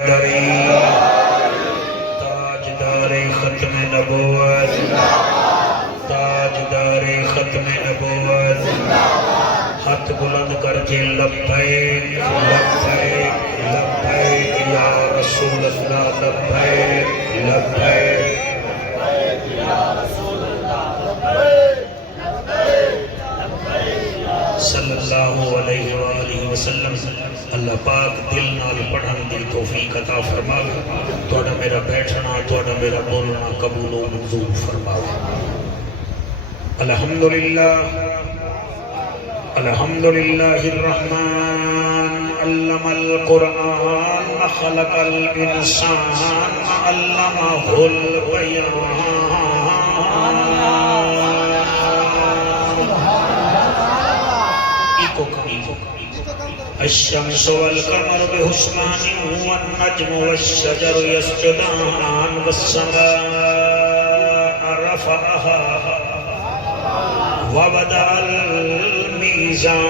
تاجدار ختم نبوت، تاجدار ختم نبوت، ہاتھ بلند کر کے لبیک لبیک لبیک یا رسول اللہ، لبیک لبیک صلی اللہ علیہ وآلہ وسلم۔ اللہ پاک دل نال پڑھن دی توفیق عطا فرماوے، تہاڈا میرا بیٹھنا تہاڈا میرا بولنا قبول و منظور فرماوے۔ الحمدللہ الحمدللہ الرحمن علم القرآن خلق الانسان علمہ البیان۔ الشمس والقمر بحسبان والنجم والشجر يسجدان والسماء رفعها ووضع الميزان۔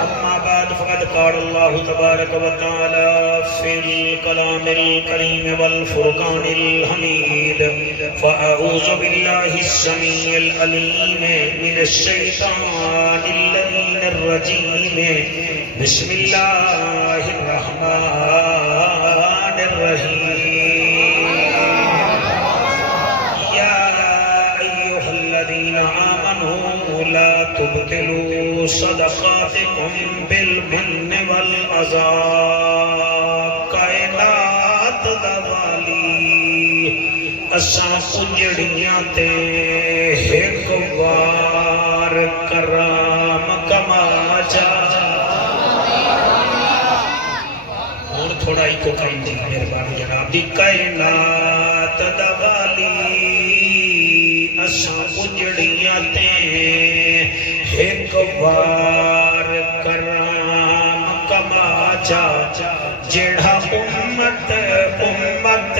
أما بعد فقد قال الله تبارك وتعالى في الكلام الكريم والفرقان الحميد: فأعوذ بالله السميع العليم من الشيطان اللعين الرجيم، بسم الله الرحمن الرحيم۔ يا أيها الذين آمنوا لا تبطلوا صدقاتكم بالمن والأذى۔ کائنات دا والی اساں اجڑیاں تے ایک وار کرام کما جا۔ اور تھوڑا ہی کو کہیں دی مہربانی جناب دی۔ کائنات دا والی اساں اجڑیاں تے ایک وار کرام کما جا۔ جڑا امت امت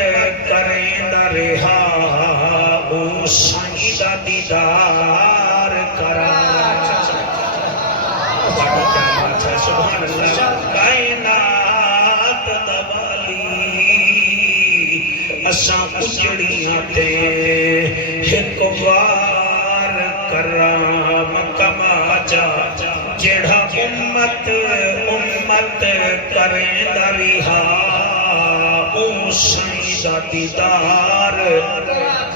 کریں دا رہا، او سائیں دا دیدار کرا۔ سبحان اللہ۔ کائنات دا والی اساں اجڑیاں تے ایک وار کرام کما جا۔ جڑا امت امت کریں دا رہا، او سائیں دا دیدار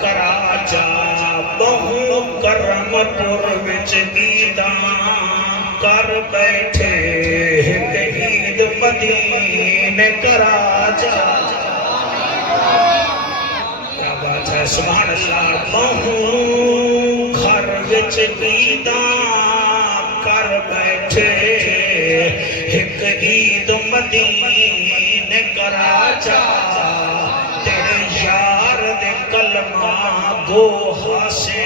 کرا جا۔ بہو کرم پور وچ عیداں کر بیٹھے، ایک عید مدینے کرا جا۔ کیا بات ہے، سبحان اللہ۔ بہو گھر وچ عیداں کر بیٹھے، ایک عید مدینے کرا جا۔ تیرے یار دے کلمہ گو ہاسے،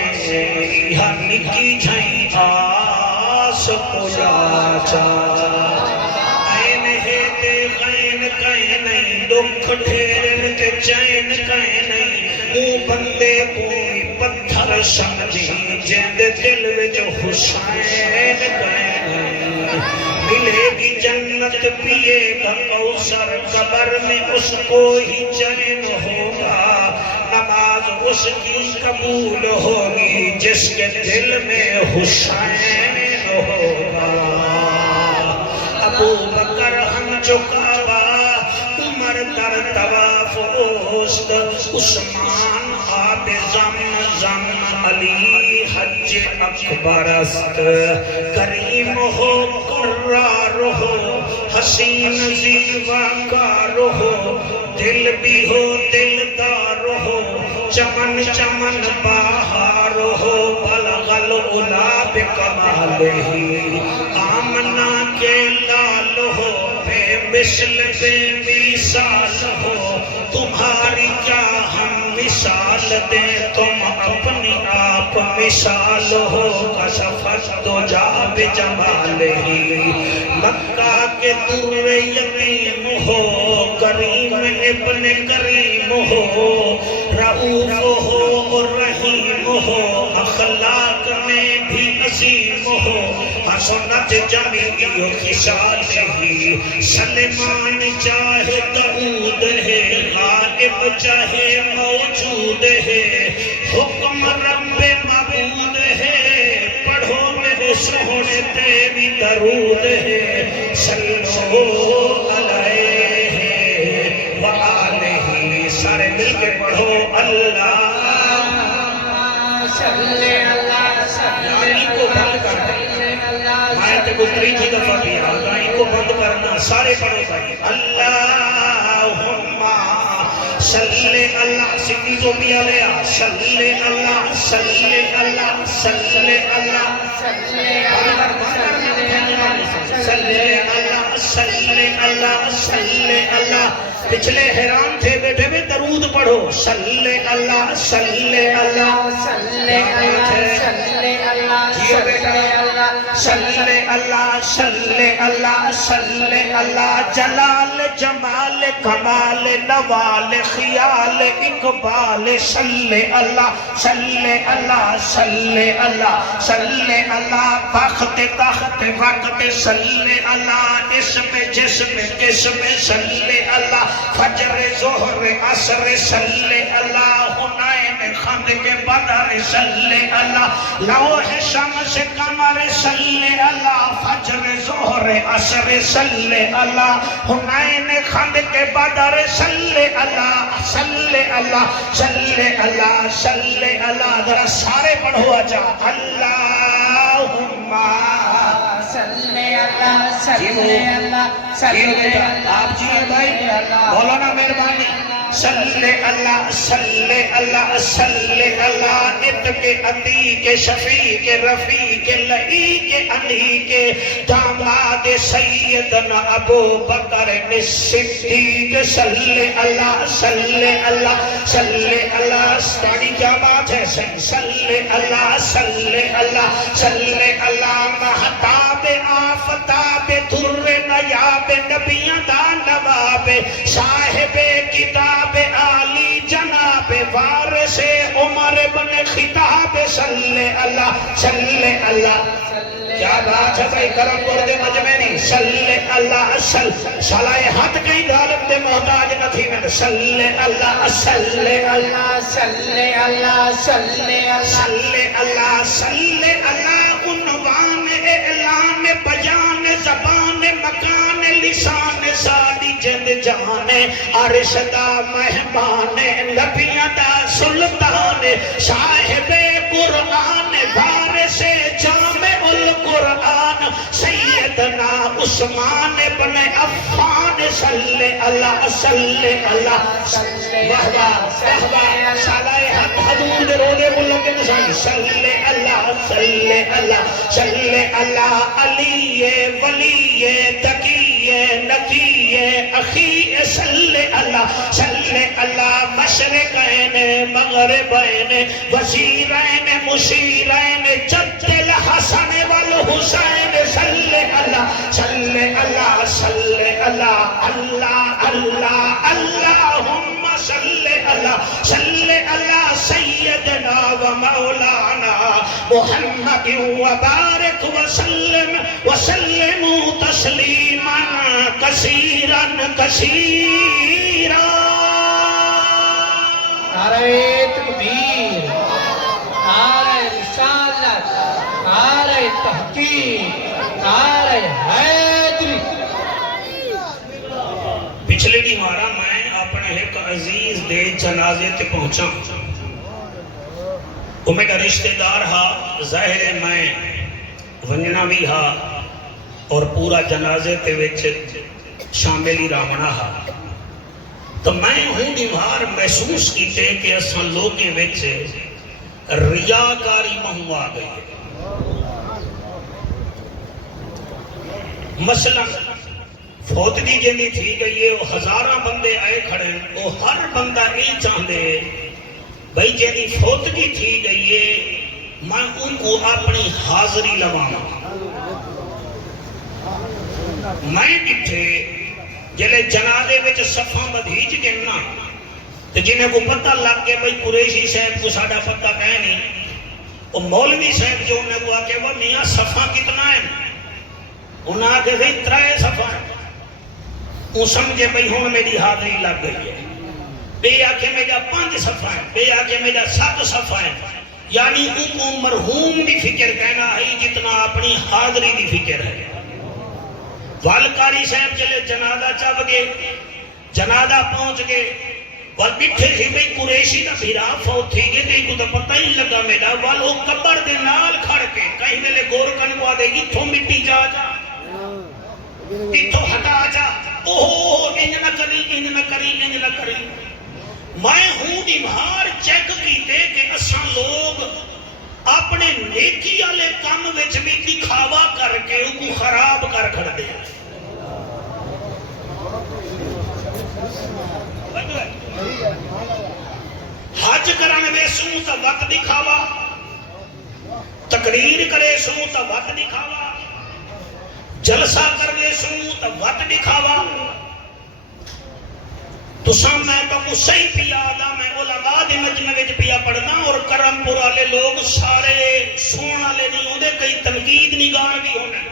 یا نکی جھائیں آس پولا جا۔ این ہے تے غین کہیں نہیں، دکھ ڈھیرن تے چین کہیں نہیں۔ او بندے کوئی پتھر سمجھی، جیند دل وچ حسین کہیں نہیں۔ ملے گی جنت پیے گا کوثر، قبر میں اس کو ہی چین ہوگا۔ نماز اس کی قبول ہوگی جس کے دل میں حسین ہوگا۔ ابو بکر ہم چکاوا، عمر در طواف اوست، عثمان آب زمزم، علی حج اکبر است۔ کریم ہو قرار ہو، حسین زیبا کار ہو، دل بھی ہو دلدار ہو، چمن چمن بہار ہو، بلغ العلا بکمالہ۔ آمنہ کے لال ہو، بے مثل بے مثال ہو، تمہاری کیا ہم مثال دیں، تم اپنی آپ مثال ہو۔ کشفت دجا بجمالہ، مکہ کے در یتیم ہو، کریم ابن کریم ہو، رؤوف ہو اور رحیم ہو، اخلاق میں بھی عظیم ہو، حسن صفات جمیع خصالہ سلیمان چاہے داؤد ہے غائب چاہے موجود ہے حکم رب معبود ہے پڑھو میرے سونے تے بھی درود ہے صلو علیہ وآلہ سارے مل کے پڑھو اللہ یعنی کو بند کرنا آیت کو تریجی دفعہ بھی آگا ان کو بند کرنا سارے پڑھو بھائی اللہم صلی اللہ سکی جو بھی علیہ صلی اللہ صلی اللہ صلی اللہ صلی اللہ صلی اللہ صلی اللہ پچھلے حیران تھے بیٹھے میں درود پڑھو صلی اللہ صلی اللہ صلی اللہ جیو بیٹا صلی اللہ صلی اللہ صلی اللہ جلال جمال کمال نوال خیال اقبال صلی اللہ صلی اللہ صلی اللہ صلی اللہ بخت تخت وقت صلی اللہ اسم جسم قسم صلی اللہ فجر ظہر عصر صلی اللہ حنین خند کے بدر صلی اللہ لوح شمس قمر صلی اللہ فجر ظہر عصر صلی اللہ حنین خند کے بدر صلی اللہ صلی اللہ صلی اللہ صلی اللہ ذرا سارے پڑھو آجا اللہم صلی اللہ صلی اللہ صلی اللہ آپ جیئے بھائی مولانا مہربانی صلی اللہ صلی اللہ صلی اللہ اتق عتیق شفیق رفیق لعیق انیق داماد سیدنا ابو بکر صدیق صلی اللہ صلی اللہ صلی اللہ ستانی کیا بات ہے صلی اللہ صلی اللہ صلی اللہ محتاب آفتاب در نیاب نبیان دا نواب صاحب کتاب عالی جناب وارث عمر بن خطاب صلی اللہ صلی اللہ کیا بات ہے بھائی کرم کر دے مجمع نہیں صلی اللہ صلاح حد کئی دالت دے محتاج نہ تھی میں صلی اللہ صلی اللہ صلی اللہ صلی اللہ صلی اللہ عنوان اعلان بیان زبان مکان لسان ساری جند جان عرش دا مہمان نبیاں دا سلطان صاحب قرآن وارث جامع القرآن سیدنا عثمان بن عفان صلی اللہ صلی اللہ وحبا وحبا صالح حدود رودے ملک نسان صلی اللہ صلی اللہ صلی اللہ علی ولی تقی نقی اخی صلی اللہ مشرقین مغربین وزیرین مشیرین جد الحسن والحسین صلی اللہ صلی اللہ صلی اللہ اللہ اللہ اللہم صلی اللہ سیدنا و مولانا محمد وبارک وسلم تسلیما کثیرا کثیرا نعرہ تکبیر نعرہ رسالت نعرہ تحقیق نعرہ حیدری پچھلے دی مارا میں اپنے ایک عزیز دے جنازے تے پہنچا وہ میرا رشتہ دار ہا ظاہر میں ونجنا بھی ہا اور پورا جنازے تے وچ شاملی رامنا ہا تو میں ہوں دیوار محسوس کیتے کہ اساں لوگیں وچ ریاکاری مہم آ گئی ہے مثلا فوت دی جنی تھی گئی ہے وہ ہزاراں بندے آئے کھڑے وہ ہر بندہ یہ چاہتے بھئی جنی فوت دی تھی گئی ہے میں ان کو اپنی حاضری لوانا میں ڈٹھے جلے جنازے وچ صفاں بدھیج گنا تو جنہیں کو پتہ لگ گیا بھئی قریشی صاحب کو ساڑا پتہ کہیں نہیں وہ مولوی صاحب جو انہیں کو آکے وہ میاں صفاں کتنا ہے انہاں آگے سے 3 صفحہ وہ سمجھے بھئی ہون میری حاضری لگ گئی ہے، بے آکے میرا 5 صفحہ ہے، بے آکے میرا 7 صفحہ ہے، یعنی ان کو مرحوم دی فکر کہنا ہے جتنا اپنی حاضری دی فکر ہے۔ والکاری صاحب چلے جنازہ چاپ گئے، جنازہ پہنچ گئے، وال بٹھے تھی بھئی قریشی دا بھیرا فوت تھی گئے، تے کو تو پتہ ہی لگا میرا، والو قبر دے نال کھڑ کے کہیں میلے گور کنگوا دے گی تھو مٹی جا جا تیتھو ہٹا جا، اوہ انج نہ کری انج نہ کری انج نہ کری۔ میں ہوں دمہار چیک کیتے کہ اساں لوگ اپنے نیکی والے کام وچ بھی دکھاوا کر کے ان کو خراب کر کھڑ دے۔ حج کرن ویسوں تا وقت دکھاوا، تقریر کرے سوں تا وقت دکھاوا، جلسہ کر ویسوں تا وقت دکھاوا۔ تو سام میں تو صحیح پیا دا میں علماء دی مجمع وچ پیا پڑھنا اور کرم پور والے لوگ سارے سون والے نہیں ہوندے، کئی تنقید نگار بھی ہونے،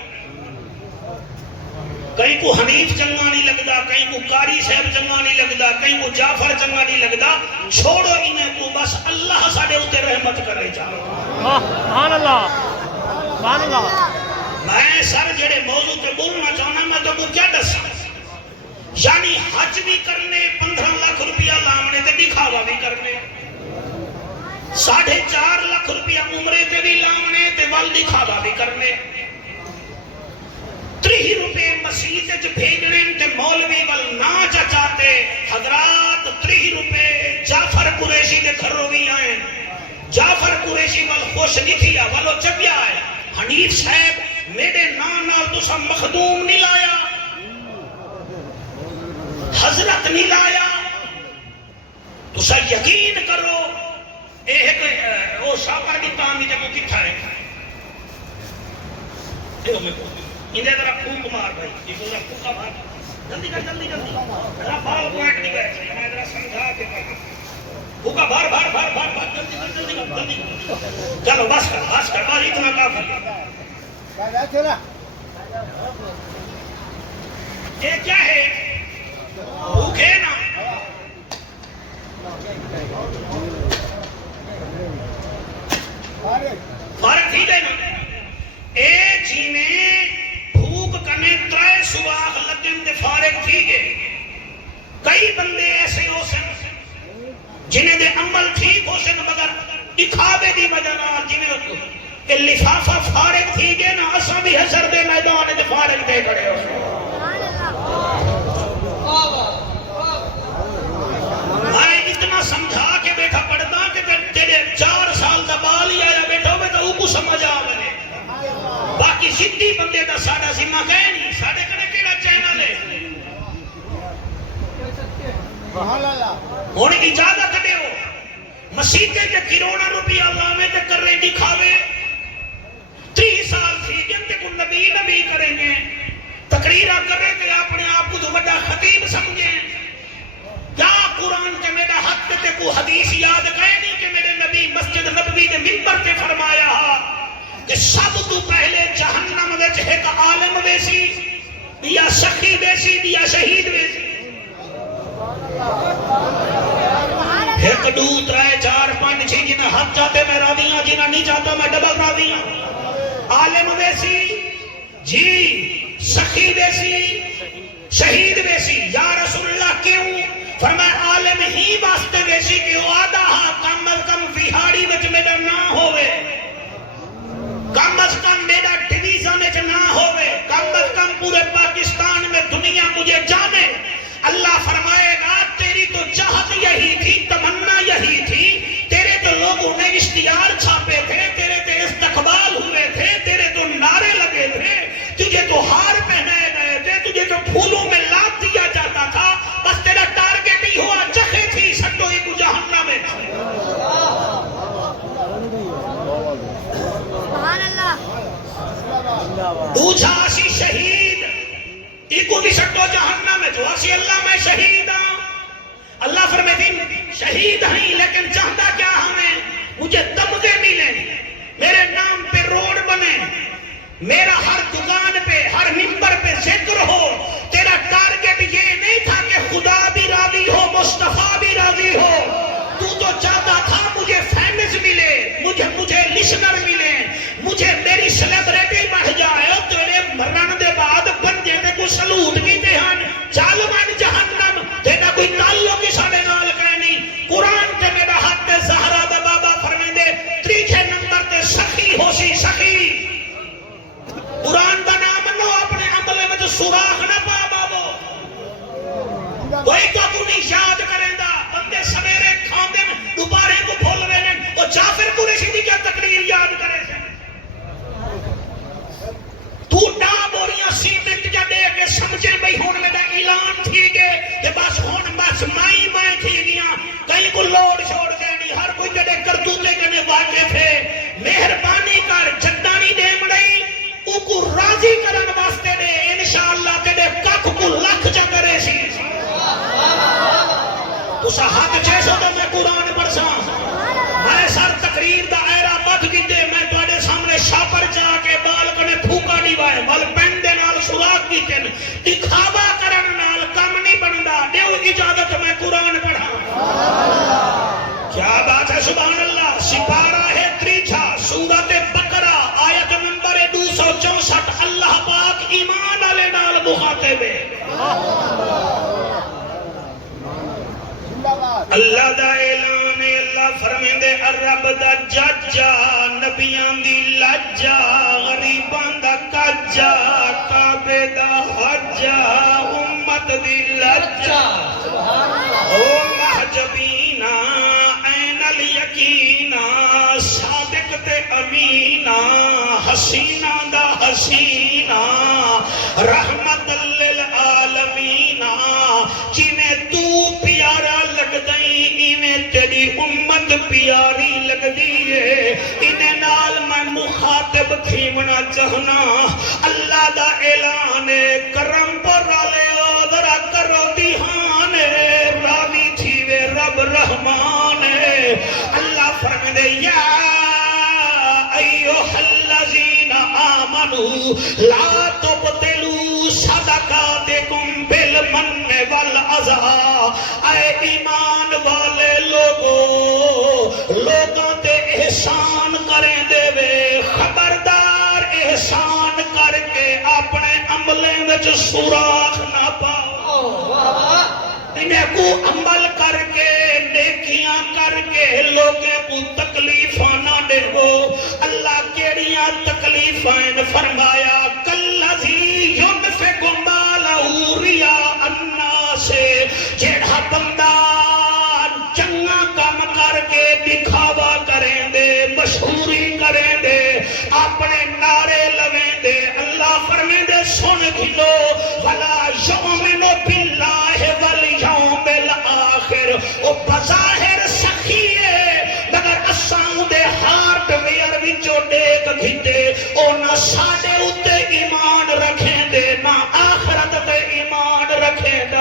کہیں کو حنیف چنگا نہیں لگدا، کہیں کو قاری صاحب چنگا نہیں لگدا، کہیں کو جعفر چنگا نہیں لگدا، چھوڑو انہیں کو، بس اللہ ساڑے ہوتے رحمت کرے چاہو۔ سبحان اللہ سبحان اللہ۔ میں سر جڑے موضوع پہ بولنا چاہنا میں تو کیا دسا، یعنی حج بھی کرنے، 15 لاکھ روپیہ لامنے تے دکھاوا بھی کرنے، 4.5 لاکھ روپیہ عمرے تے بھی لامنے تے وال دکھاوا بھی کرنے، 30 روپے مسجد وچ بھیجنے تے مولوی وال نہ چاہتے حضرات 30 روپے جعفر قریشی دے گھروں بھی آئیں، جعفر قریشی وال خوش نہیں تھیا والو چپیا ہے، حنیف صاحب میرے نال تسا مخدوم نہیں لایا، حضرت نہیں لایا، تسا یقین کرو ایک وہ شاپر کی تامی جب وہ کتھا ہے دیکھو میں کو انہیں ذرا پھوک مار بھائی یہ کو ذرا پھوکا مار جلدی کر جلدی جلدی ذرا بال پوائنٹ نہیں گئے میں ذرا سمجھا کے پڑھا پھوکا بھار بھار بھار بھار بھار جلدی کر جلدی کر جلدی کر چلو بس کر بس اتنا کافی یہ کیا ہے بھوکے نا فرق تھی گئے نا اے جینے بھوک کنے 3 سواغ لگن دے فارغ تھی گئے، کئی بندے ایسے ہو سن جنہیں دے عمل ٹھیک ہو سن مگر دکھاوے دی وجہ نال جنہیں کہ لفافہ فارغ تھی گئے نا اساں بھی حشر دے میدان دے فارغ دے کھڑے ہو سن۔ میں اتنا سمجھا کے بیٹھا پڑھتا کہ تیرے 4 سال دا بال ہی آیا بیٹھا ہوئے تو کو سمجھ آ بنے، باقی زدی بندے دا ساڑا ذمہ کہے نہیں، ساڑے کنے کیڑا چینل ہے ہونے اجازت دے ہو مسیحے کے کروڑا روپیہ اللہ میں تے کر رہے دکھاوے، 30 سال تھی جن کو نبی کریں گے، تقریرہ کر رہے تھے اپنے آپ کو تو بڑا خطیب سمجھیں، کیا قرآن کے میرا حق تے کو حدیث یاد کہے نہیں کہ میرے نبی مسجد نبوی دے منبر تے فرمایا کہ سب تو پہلے جہنم وچ ایک عالم ویسی یا سخی ویسی یا شہید ویسی، 1 2 3 4 5 6 جنہیں حق چاہتے میں راضی ہوں، جنہیں نہیں چاہتا میں ڈبل راضی ہوں، عالم ویسی جی، سخی ویسی شہید ویسی، یا رسول اللہ کیوں؟ فرمایا عالم ہی واسطے ویسی کہ وہ آدھا ہاں کم از کم ویہاڑی وچ میرا نہ ہوئے، کم از کم میرا ڈویژن وچ نہ ہوئے، کم از کم پورے پاکستان میں دنیا مجھے جانے۔ اللہ فرمائے گا تیری تو چاہت یہی تھی، تمنا یہی تھی، تیرے تو لوگوں نے اشتہار چھاپے تھے، تیرے تے استقبال ہوئے تھے، تیرے تو نعرے لگے تھے، تجھے تو ہار پہنائے گئے تھے، تجھے تو پھولوں میں لاد دیا جاتا تھا، بس تیرا ٹارگٹ ہی ہوا چکھے تھی سٹو ہی کو جہنم میں۔ دوجھا اسی شہید ایکو بھی سٹو جہنم میں، جو اسی اللہ میں شہید ہوں، اللہ فرمائے شہید ہیں لیکن چاہتا کیا ہمیں مجھے تمغے ملے، میرے نام پہ روڈ بنے، میرا ہر دکان پہ ہر ممبر پہ ذکر ہو. تیرا ٹارگٹ یہ نہیں تھا کہ خدا بھی راضی ہو مصطفیٰ بھی راضی ہو. تو چاہتا تھا مجھے فیمس ملے, مجھے لسنر ملے, مجھے میری سیلیبریٹی بڑھ جائے. تیرے مرن دے بعد بندے تے کو سلوٹ کیتے ہیں. چل من جہنم, تیرا کوئی تعلق ہی ساڈے نال کوئی نہیں. قرآن تے میرا حق تے زہرا دا بابا فرمیندے تیجے نمبر تے سخی ہو سی سخی. قرآن دا نام منو, اپنے عملے میں سوراخ نہ پا بابو. کوئی تو نہیں یاد کریں دا. بندے سویرے کھاندے دوبارے کو بھول وینے او جعفر قریشی دی کیا تقریر یاد کرے سے. تو ڈا بوریاں سیمنٹ جا دے کے سمجھے بھئی ہون میں دا اعلان تھی گے کہ بس ہون بس مائی تھی گیا. کہیں کو لوڑ چھوڑ کے نہیں, ہر کوئی جڑے کرتوتے کنے واقف ہے. مہربانی کر جدانی دے مڑائی او کو راضی کرن واسطے دے. انشاءاللہ تیرے ککھ کو لکھ جا کرے سی. تسا ہاتھ چیسو تو میں قرآن پڑھساں. میں سر تقریر دا ایرا مت کیتے. میں تواڈے سامنے شاپر جا کے بال کنے پھوکا نہیں وائے, بل پین دے نال سوراخ کیتے. دکھاوا کرن نال کم نہیں بندا. دیو اجازت میں قرآن پڑھاں. کیا بات ہے, سبحان اللہ. سپارہ ہے 3 سورۃ بقرہ آیت نمبر 264. اللہ پاک ایمان والے نال مخاطب ہے. اللہ دا اعلان ہے. اللہ فرمیندے رب دا ججا, نبیان دی لجا, غریبان دا کجا, کعبے دا حجا, امت دی لجا. او محجبینا این الیقینا, صادق تے امینا, حسینہ دا حسینہ, رحمت للعالمینا. جنہیں تو پیارا لگ دیں انہیں تیری امت پیاری لگ دیئے. انہیں نال میں مخاطب تھیمنا چاہنا. اللہ دا اعلان کرم پر آلے ذرا کرو دیہان, راوی تھیوے رب رحمان. اللہ فرمائے یا ایوہ الذین آمنوا لا تبطلوا صدقاتکم بالمن والعذا. اے ایمان والے لوگوں تے احسان کریں دے وے, خبردار احسان کر کے اپنے عملے وچ سوراخ نہ پاؤ. انہیں کو عمل کر کے نیکیاں کر کے لوگوں کو تکلیفاں نہ دے ہو. اللہ کیڑیاں تکلیفاں فرمایا کلذی ينفق مالہ رئاء الناس. جیڑا بندہ چنگا کام کر کے دکھاوا کریں دے, مشہوری کریں دے, اپنے نعرے لویں دے. اللہ فرمائے دے سن گھلو ولا یؤمن باللہ والیوم الآخر. او بظاہر سخی ہے مگر اساں دے ہارٹ ویئر وچوں ڈیک گھتے. او نہ ساڈے اُتے ایمان رکھیں دے نہ آخرت تے ایمان رکھیں دے.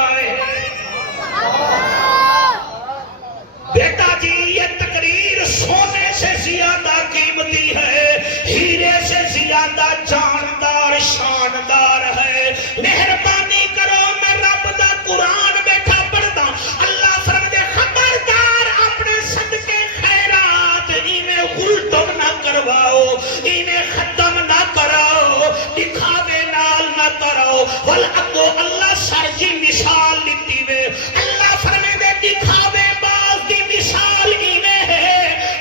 بیٹا جی یہ تقریر سونے سے زیادہ قیمتی ہے, ہیرے سے زیادہ جاندار شاندار ہے. مہربانی کرو, میں رب دا قرآن بیٹھا پڑھتا. اللہ فرمائے خبردار اپنے صدقے خیرات انہیں غلطم نہ کرواؤ, انہیں ختم نہ کراؤ, دکھاوے نال نہ کراؤ. والعبدو اللہ سرجی مثال لیتی وے. اللہ فرمائے دکھاوے باز دی مثال انہیں ہے.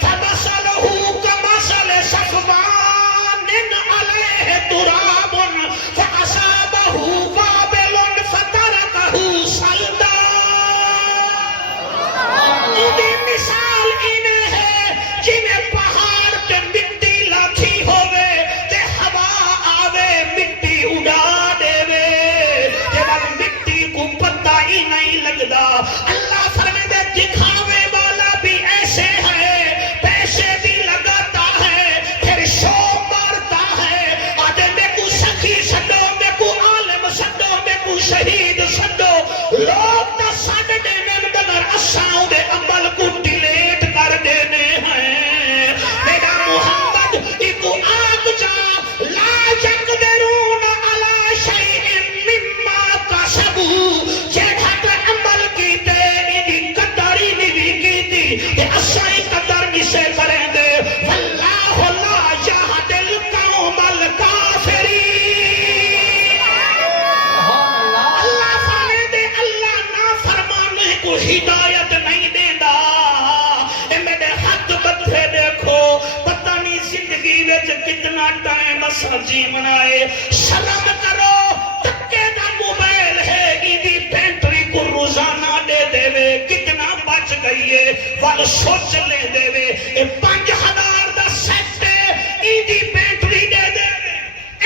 فَمَثَلُهُ كَمَثَلِ صَفْوَانٍ عَلَيْهِ تُرَابٌ فَأَصَابَهُ وَابِلٌ فَتَرَكَهُ صَلْدًا. دی مثال انہیں ہے جنہیں پہاڑ تے مٹی لاٹھی ہوئے تے ہوا آوے مٹی اڑا دے وے, جب مٹی کو پتہ ہی نہیں لگدا. اللہ فرمائے دے دکھاوے والا بھی ایسے ہے, پیسے بھی لگاتا ہے, پھر شو مارتا ہے. آدھے میں کو سخی سڈو, میں کو عالم سڈو, میں کو شہید سڈو. لوگ تا سڈ دینے مگر اساں دے عمل کو ڈیلیٹ کر دینے ہیں. میرا محمد ایک آگ جا لا سازی منائے شرم کرو تکے دا موبائل ہے ایدی بینٹری کو روزانہ دے دے وے کتنا بچ گئی ہے وال سوچ لے دے وے 5000 دا سیٹ ہے ایدی بینٹری دے دے وے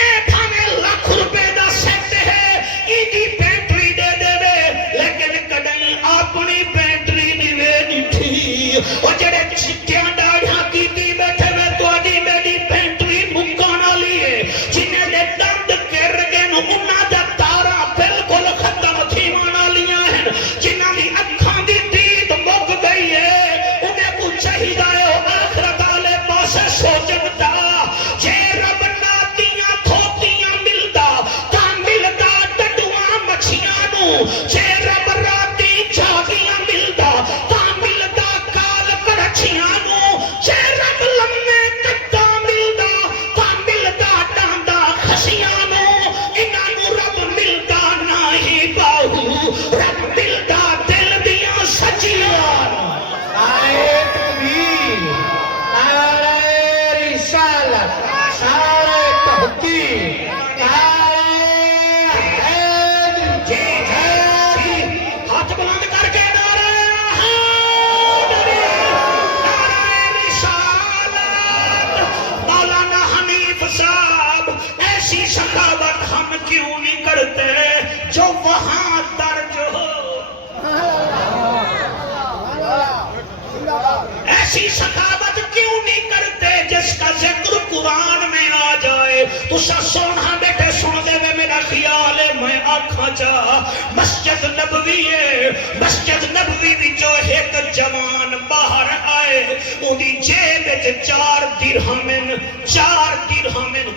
اے بھانے لاکھ روپے دا سیٹ ہے ایدی بینٹری دے دے وے لیکن کدیں اپنی بینٹری نہیں وے نٹھی او جڑے چٹیاں داڑھیاں کیتی بیٹھے وے تواڈی میری بینٹری مکانا لیے جنہیں دے دند گر گئے نو انہاں دا تارا بالکل ختم تھی مانا لیاں ہیں جنہاں دی اکھاں دی دید مک گئی ہے انہیں کو چاہیدہ ہے آخرت آلے پاسے سوچن دا جے رب ناتیاں تھوتیاں ملدا تا ملدا ڈڈواں مچھیاں نو جے رب راتی جاگیاں ملدا تا ملدا کال کرچیاں نو جے رب لمے کٹا ملدا تا ملدا ڈاندا خشیاں نو انہاں نو رب ملدا نہیں باہو رب ملدا دل دیاں سچیاں نعرہ تکبیر، نعرہ رسالت، نعرہ تحقیق، نعرہ حیدر، جی جی ہاتھ بلند کر کے نعرہ حیدر، نعرہ رسالت، مولانا حنیف صاحب ایسی سخاوت ہم کیوں نہیں کرتے جو وہاں درج ہو ایسی سخاوت کیوں نہیں کرتے جس کا ذکر قرآن میں آ جائے تو سونا بیٹے سن دے میں میرا خیال ہے میں آنکھاں چاہ مسجد نبوی ہے مسجد نبوی بھی جو ایک جوان باہر آئے انہی جیب وچ 4 درہمن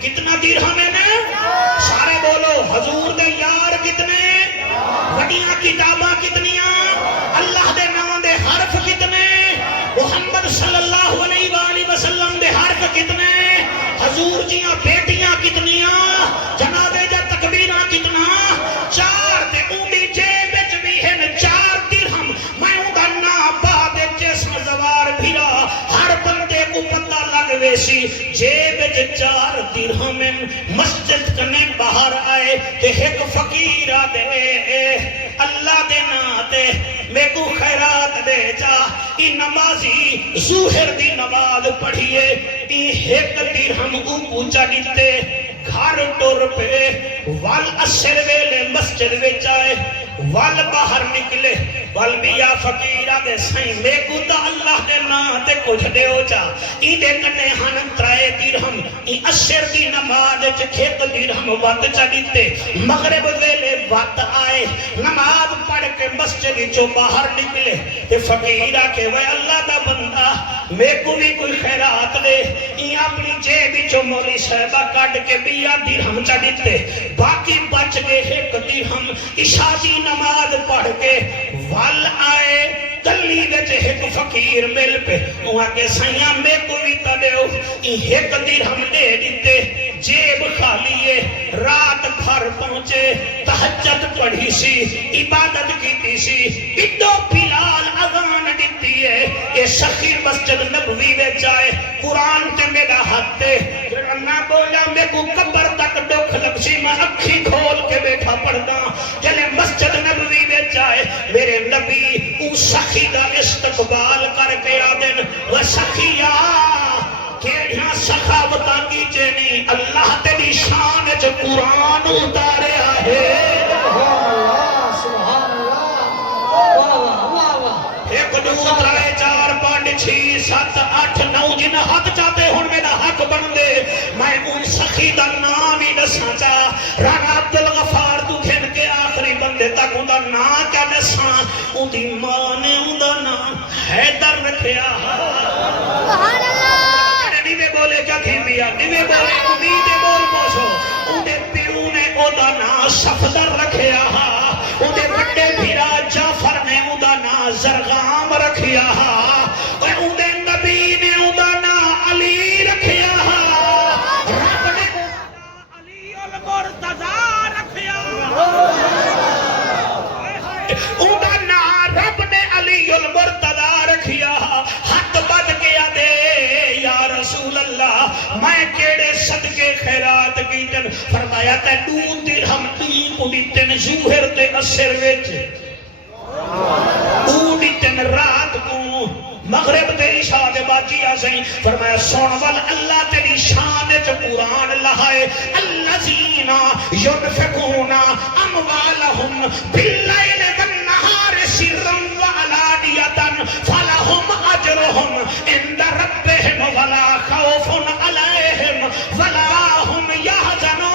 کتنا درہمن سارے بولو حضور دے یار کتنے وڈیاں کتاباں کتنیاں اللہ دے نام دے حرف کتنے محمد صلی اللہ علیہ وآلہ وسلم دے حرف کتنے حضور جیاں بیٹیاں کتنیاں جنازے جا تکبیراں کتنا 4 تے اونی جیب وچ بھی ہیں 4 درہم میں اوندا نام بعد جسم زوار بھیرا ہر بندے کو پتہ لگ ویسی جیب وچ 4 درہم مسجد کنے باہر آئے تے ایک فقیر دے اللہ دے نا تے میں کو خیرات دے جا ای نمازی ظہر دی نماز پڑھیے ای 1 درہم کو پوچھا دیتے گھر ٹور پہ وال عصر ویلے مسجد وچ آئے وال باہر نکلے وال بیا فقیرہ دے سائیں میں کو تا اللہ دے نا تے کچھ دے ہو جا ای دے کنے ہن 3 درہم ای عصر دی نماز وچ 1 درہم وقت چا دیتے مغرب ویلے وقت آئے نماز پڑھ کے مسجد جو باہر نکلے تے فقیرہ کہ وے اللہ دا بندہ میں کو بھی کوئی خیرات دے ای اپنی جیب جو مولی صاحبہ کاٹ کے 20 درہم چا دیتے باقی بچ گئے 1 درہم عشاء دی نماز پڑھ کے وال آئے گلی وچ ایک فقیر مل پہ وہاں کے سیاں میں کو بھی تڑیو 1 درہم دے دیتے جیب خالی ہے رات گھر پہنچے تہجد پڑھی سی عبادت کیتی سی ادو بلال اذان دیتی ہے یہ سخی مسجد نبوی وچ آئے قرآن تے میرا ہاتھ تے نہ بولا میں کو قبر تک دکھ لگ سی میں اکھی کھول کے بیٹھا پڑھدا جلے مسجد نبوی وچ آئے میرے نبی او سخی دا استقبال کر کے آدن وہ سخیا کیڑیاں سخاوتاں کی جنی اللہ تیری شان وچ قرآن اتاریا ہے سبحان اللہ، سبحان اللہ، واہ واہ واہ واہ 1 2 3 4 5 6 7 8 9 جن ہاتھ چاہتے ہن میرا حق بن دے میں ان سخی دا نام ہی دساں چا رانا عبدالغفار تو گھن کے آخری بندے تک ان دا نام کیا دساں ان دی ماں نے ان دا نام حیدر رکھیا سبحان اللہ نیوے بولے کیا تھی بیا نیوے بولے امید بول پوچھو انہیں پیو نے او دا نام صفدر رکھیا انہیں بڑے بھیرا جعفر نے او دا نام زرغام رکھیا انہیں نبی نے او دا نام علی رکھیا رب نے علی المرتضی رکھیا او دا نام رب نے علی المرتضی رکھیا ہاتھ بد گیا دے یا رسول اللہ میں کیڑے صدقے خیرات فرمایا تے 2 درہم 3 کو دیتن ظہر تے اثر وچ 2 دیتن رات کو مغرب تے عشاء دے باجی آسیں فرمایا سن ول اللہ تیری شان وچ قرآن لہائے الذین ينفقون اموالهم باللیل والنہار سرا وعلانیۃ فلہم اجرهم عند ربهم ولا خوف علیہم ولا هم يحزنون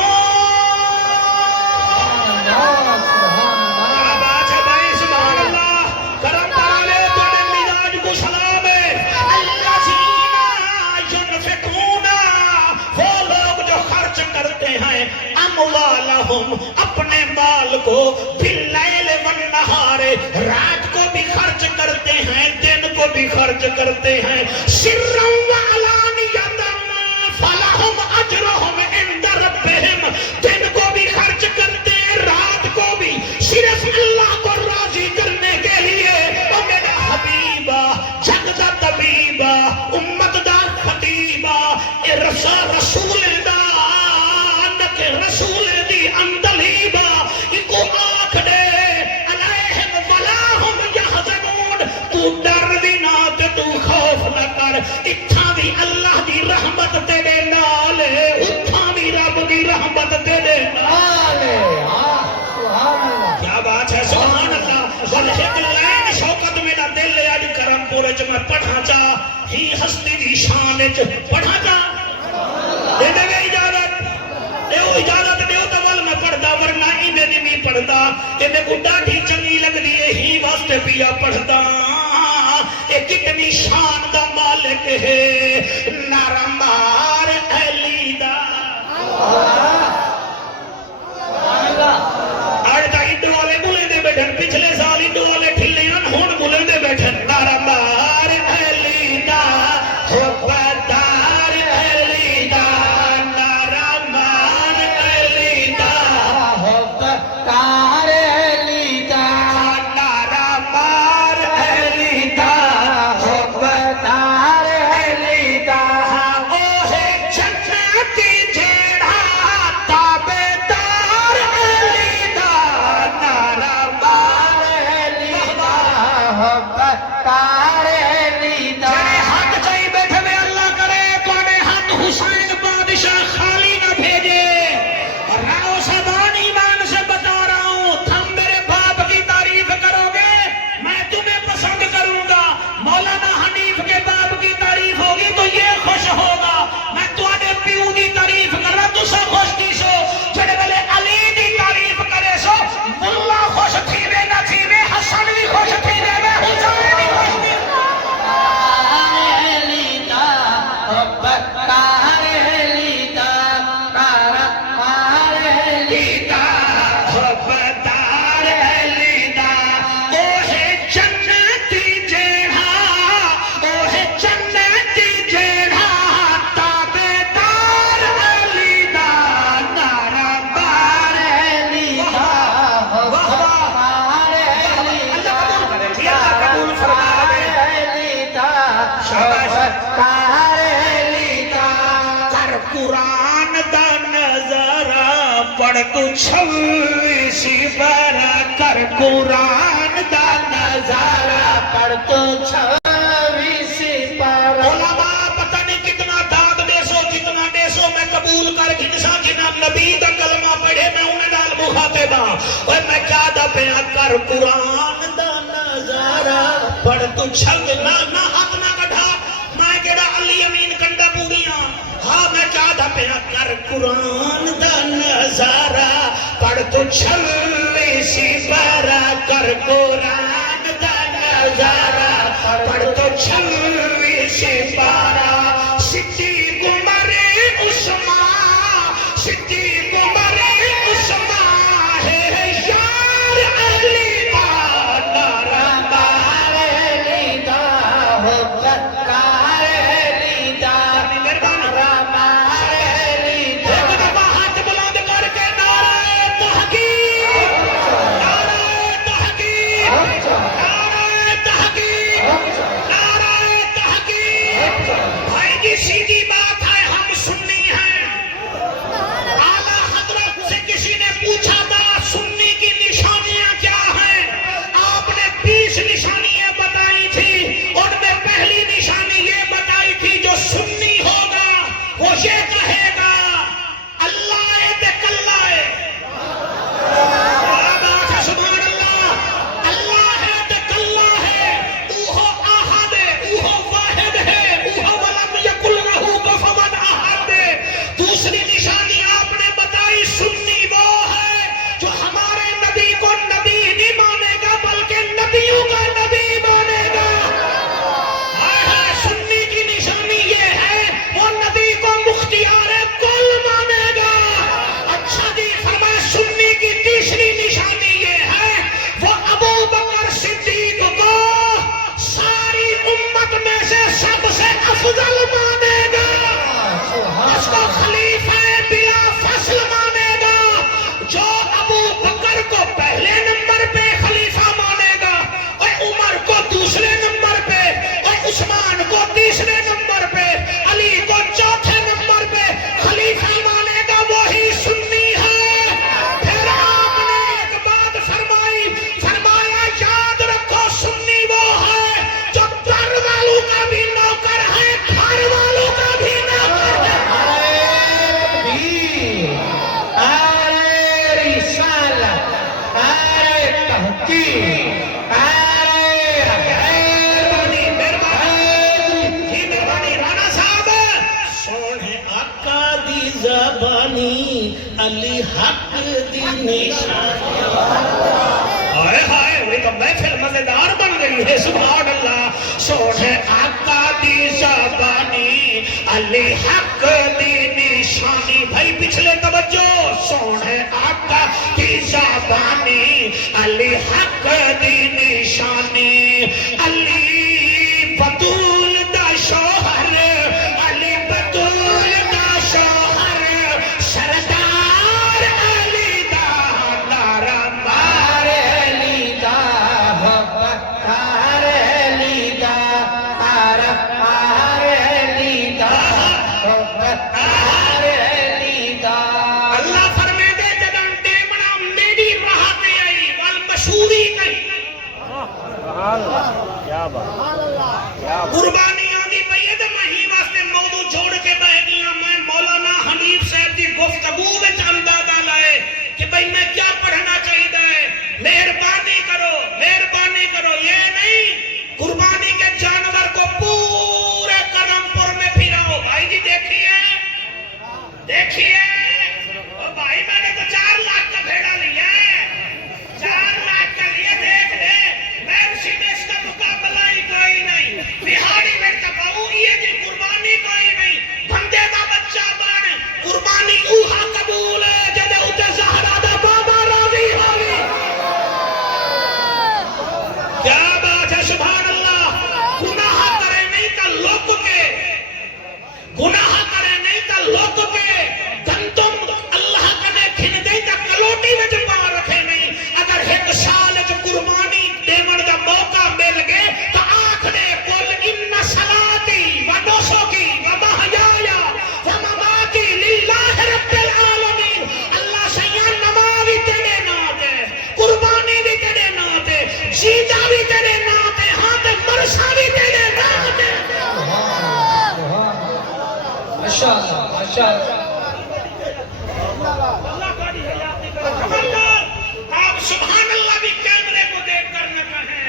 اموالہم اپنے مال کو باللیل والنہار رات کو بھی خرچ کرتے ہیں دن کو بھی خرچ کرتے ہیں سرا وعلانیۃ فلہم اجرہم عند ربہم دن کو بھی خرچ کرتے ہیں رات کو بھی صرف اللہ کو راضی کرنے کے لیے او میرا حبیبہ جگ دا طبیبہ امت دا خطیبہ رسول دا رسول دی اندلیبا کو آنکھ دے علیہم ولاہم یحزنون تو ڈر بھی نہ تو خوف نہ کر اتھا بھی اللہ دی رحمت تیرے نال ہے اتھا بھی رب دی رحمت تیرے نال ہے کیا بات ہے سبحان اللہ والحق لین شوقت میرا دل ہے آج کرم پورے جو میں پڑھا چاہ ہی ہستی دی شان پڑھا چاہ دے دے گئی اجازت اجازت دیو تو ول میں پڑھتا ورنہ ہی میں نہیں پڑھتا کہ میں کو ڈاڈھی چنگی لگ دی ہے ہی واسطے پیا پڑھتا کہ کتنی شان دا مالک ہے نارمار علی دا آج تا انڈو والے بولے دے بیٹھن پچھلے سال انڈو والے ٹھلے ہیں ہون بولے دے بیٹھن نارمار علی دا حبدار علی دا تو 26 بارہ کر قرآن دا نظارہ پڑھ تو 26 بارہ علماء پتہ نہیں کتنا داد دے سو جتنا دے سو میں قبول کر گھنسا جنا نبی دا کلمہ پڑھے میں انہیں نال مخاطبہ اور میں کیا دا بیان کر قرآن دا نظارہ پڑھ تو 26 نہ ہاتھ نہ کٹھا میں کہڑا علی امین کنڈا پوریاں ہاں میں کیا دا بیان کر قرآن دا نظارہ پڑھ تو 26 بارہ کر قرآن دا نظارہ پڑھ تو 26 بارہ صدیق عمر عثمان صدیق عمر عثمان ہے یار علی دا نارمار علی دا حبکار علی دا نارمار علی دا ایک دفعہ ہاتھ بلند کر کے نعرہ تحقیق افضل مانے گا، اس کو خلیفہ بلا فصل مانے گا، جو ابو بکر کو پہلے نمبر پہ خلیفہ مانے گا اور عمر کو دوسرے نمبر پہ اور عثمان کو تیسرے نمبر پہ، علی کو چوتھے نمبر پہ خلیفہ مانے گا، وہی سنی ہے۔ پھر آپ نے ایک بات فرمائی، فرمایا یاد رکھو سنی وہ ہے جو در والوں کا بھی نوکر ہے، گھر والوں کا بھی نوکر ہے۔ زبانی علی حق دی نشانی، ہائے ہائے وہی تو محفل مزیدار بن گئی ہے، سبحان اللہ۔ سونے آقا دی زبانی علی حق دی نشانی، بھائی پچھلے توجہ، سونے آقا دی زبانی علی حق دی نشانی، علی بطول دا شوہر، علی بطول دا شوہر، سردار علی دا نعرہ مار علی دا بکار علی دا نعرہ مار علی دا بکار علی دا۔ اللہ فرمے دے جدن ٹیمنا میری راہ تے آئی والمشہوری کہیں، کیا بات، قربانیاں دی پئی تے مہی واسطے موضوع چھوڑ کے بہ گیا میں مولانا حنیف صاحب دی گفتگو وچ اندازہ لائے کہ بھئی میں کیا پڑھنا چاہیے، مہربانی کرو، یہ نہیں قربانی کے جانور کو پورے کرم پور میں پھراؤ۔ بھائی جی دیکھیے او بھائی میں نے تو 4 لاکھ کا بھیڑا لیا ہے، 4 لاکھ کا لیا، دیکھ لے میں اسی میں اس کا مقابلہ ہی کوئی نہیں، بہاڑی میں تباہو یہ جی قربانی کوئی نہیں، بندے دا بچہ بن قربانی اوہا قبول ہے جدے اتے زہرا دا بابا راضی ہوگی۔ کیا بات ہے، سبحان اللہ۔ گناہ کرے نہیں تا لوگ کے، گناہ کرے نہیں تا لوگ کے، گندم اللہ کنے کھن دے تا کلوٹی وچ پا رکھے نہیں، اگر ایک سال جو قربانی دیون دا موقع مل گئے تو آنکھ دے قل ان صلاتی و نسکی و محیایا و مماتی للہ رب العالمین، اللہ سیاں نماز تیرے نام ہے، قربانی بھی تیرے نام ہے، جیتا بھی تیرے نام ہے، ہاں تے مرسا بھی تیرے نام ہے۔ ماشاءاللہ ماشاءاللہ۔ آپ سبحان اللہ بھی کیمرے کو دیکھ کر نہ کہیں،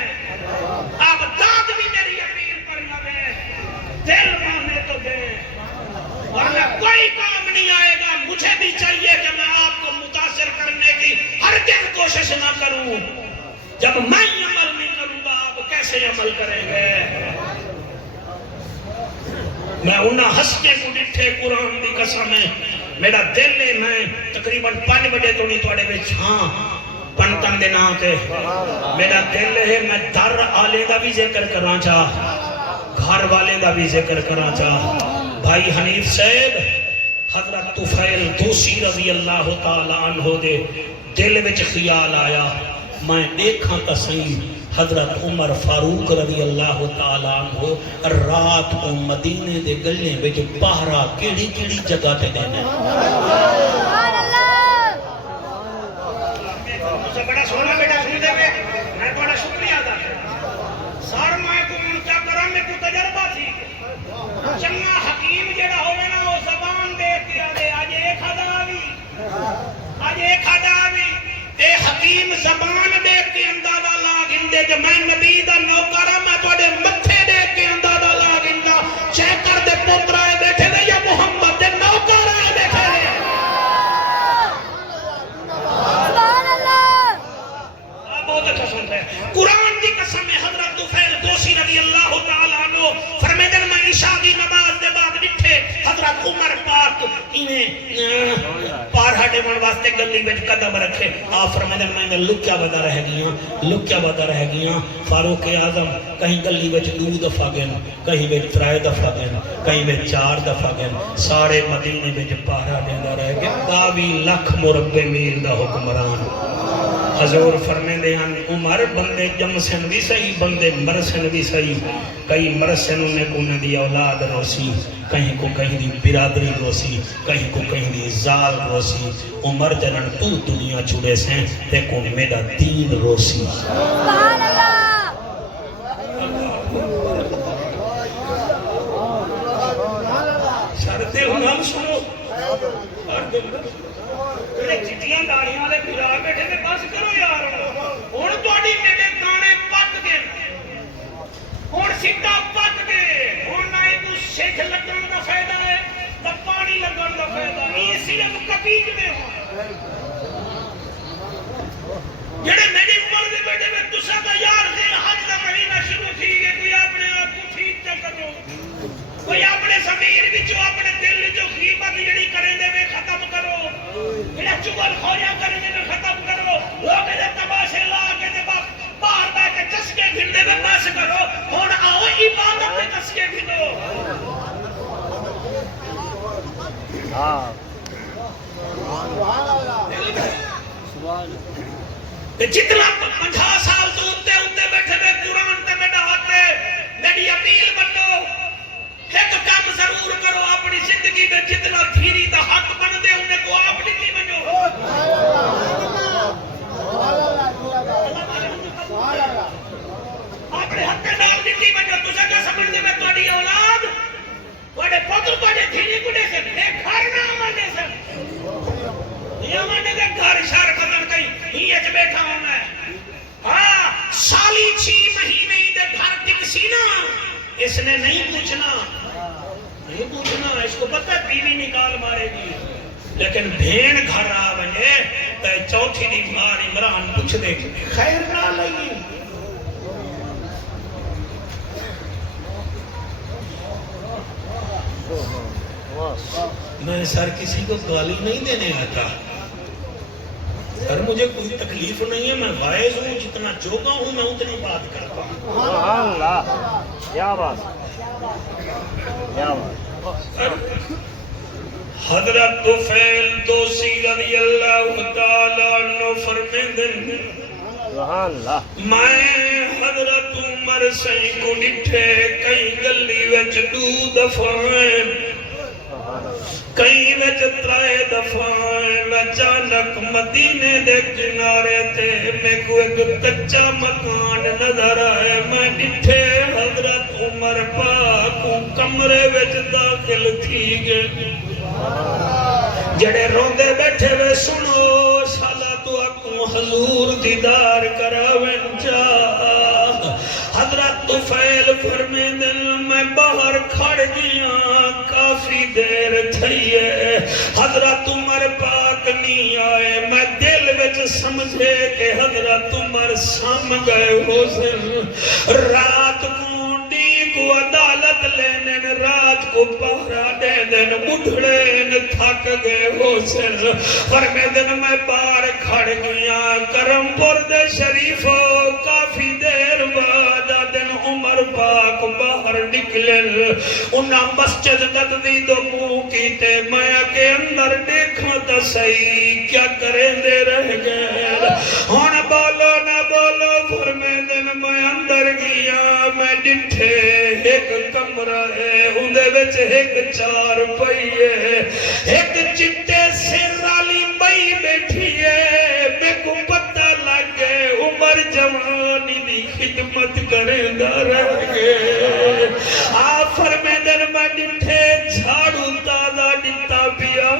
آپ داد بھی میری اپیل پر نہ دیں، دل مانے تو دیں، ورنہ کوئی کام نہیں آئے گا۔ مجھے بھی چاہیے کہ میں آپ کو متاثر کرنے کی ہرگز کوشش نہ کروں، جب میں عمل نہیں کروں گا آپ کیسے عمل کریں گے؟ میں انہاں ہستے کو ڈٹھے قرآن دی قسم ہے، میرا دل ہے، میں تقریباً 5 بجے تو نہیں توڑے وچ ہاں پنتن دے نام تے میرا دل ہے، میں در آلے دا بھی ذکر کرنا چاہ، گھر والے دا بھی ذکر کرنا چاہ۔ بھائی حنیف صاحب حضرت طفیل دوسی رضی اللہ تعالی عنہ دے دل وچ خیال آیا، میں دیکھاں تا صحیح حضرت عمر فاروق رضی اللہ تعالی عنہ رات کو مدینے دے گلے وچ پہرا کیڑی کیڑی جگہ تے دینے۔ سبحان اللہ۔ مجھے بڑا سونا بیٹا سن دے گے، میں بڑا شکریہ ادا کرتا، سار میں کو کیا کرا، میں کو تجربہ تھی، چنگا حکیم جڑا ہوئے نا وہ زبان دیکھ دیا دے، آج ایک آدھاوی اے حکیم زبان دیکھ کے اندازہ لاغندے جو میں نبی دا نوکرہ میں توڑے متھے دیکھ کے اندازہ لاغندہ، چیکر دے پترائے بیٹھے دے یا محمد دے نوکرائے بیٹھے دے۔ سبحان اللہ۔ آپ بہت اچھا سنتے ہیں، قرآن دی قسم میں حضرت طفیل دوسی رضی اللہ تعالیٰ عنہ فرمیدن میں عشاء دی نماز دے بعد ڈٹھے حضرت عمر پاک انہیں پارہا ڈیمن واسطے گلی وچ قدم رکھے آپ فرمائے میں لکیا ودا رہ گیاں فاروق اعظم کہیں گلی وچ 2 دفعہ گئے کہیں وچ 3 دفعہ گئے کہیں وچ 4 دفعہ گئے سارے مدینے وچ پارہا دیندا رہ گیا 22 لاکھ مربع میل دا حکمران حضور فرمیندے ہیں عمر بندے جمسن بھی صحیح بندے مرسن بھی صحیح کئی مرسن انہیں کو انہیں دی اولاد روسی کہیں کو کہیں دی برادری روسی کہیں کو کہیں دی زال روسی عمر جنن تو دنیا چھوڑے سے تے کو میرا دین روسی سبحان اللہ شرطے ہم سنو چٹیاں داڑیاں والے پھرا بیٹھے تے بس کرو یار ہن تہاڈی میرے گانے پک گئے ہن سیدھا پک گئے ہن نہ تو سکھ لگن دا فائدہ ہے نہ پانی لگن دا فائدہ یہ صرف کپیٹ میں ہو جڑے میری عمر دے بیٹے میں تساں دا یار دین حج دا مہینہ شروع تھی گئے کوئی اپنے آپ کو ٹھیک تے کرو کوئی اپنے ضمیر وچوں اپنے دل وچوں غیبت جڑی کریں دے میں ختم کرو جڑا چغل خوریاں کریں دے میں ختم کرو لوگ دے تماشے لا کے تے باہر بیٹھ کے چسکے گھندے میں بس کرو ہن آؤ عبادت تے چسکے گھندو ہاں جتنا 50 سال تو اتے بیٹھے میں قرآن تے میں ڈہاتے میری اپیل بنو ایک کام ضرور کرو اپنی زندگی میں جتنا دھیری دا حق بن دے انہیں کو آپ نکلی بنو اپنے حق نال نکلی بنو تجھے کیا سمجھ دے میں توڑی اولاد توڑے پتر توڑے دھیری کنے سے ایک گھر نہ مانے سے یہ مانے دے گھر شہر قدر کہیں ہی اچھ بیٹھا ہوں میں ہاں سالی 6 مہینے ہی دے گھر ٹکسی نا اس نے نہیں پوچھنا اس کو پتہ بیوی نکال مارے گی لیکن بھین گھر آ بنے تو چوتھی دی مار عمران پوچھ دے خیر نہ لگی میں سر کسی کو گالی نہیں دینے آتا سر مجھے کوئی تکلیف نہیں ہے میں واعظ ہوں جتنا جوگا ہوں میں اتنی بات کرتا ہوں سبحان اللہ کیا بات حضرت طفیل دوسی رضی اللہ تعالیٰ عنہ فرمیندن سبحان اللہ میں حضرت عمر سے کو نٹھے کئی گلی وچ 2 دفعہ کئی وچ 3 دفعہ اچانک مدینے دے کنارے تے میں کو ایک کچا مکان نظر آئے میں ڈٹھے حضرت عمر پاک کمرے وچ داخل تھی گئے جڑے روندے بیٹھے وے سنو سالا تو اکوں حضور دیدار کراویں جا حضرت طفیل فرمیندن میں باہر کھڑ گیا کافی دیر تھئیے حضرت عمر پاک نہیں آئے میں دل وچ سمجھے کہ حضرت عمر سام گئے ہو سن رات کو کو عدالت لینے رات کو پہرا دے دن بڑھڑے تھک گئے ہو سن فرمیندن میں باہر کھڑ گیا کرم پردے شریفو کافی دیر بعد دن عمر پاک باہر نکلل انہاں مسجد قدوی دو منہ کیتے میں کے اندر دیکھا تا صحیح کیا کریں دے رہ گئے ہون بولو نہ بولو فرمیندن میں اندر گیا میں ڈٹھے ایک کمرہ ہے اندھے وچ ایک 4 پئی ہے ایک چٹے سر والی بئی بیٹھی ہے میں کو پتہ لگ گئے عمر جوانی دی خدمت کریں دا رہ گئے آپ فرمیندن میں ڈٹھے جھاڑو تازہ ڈٹا پیا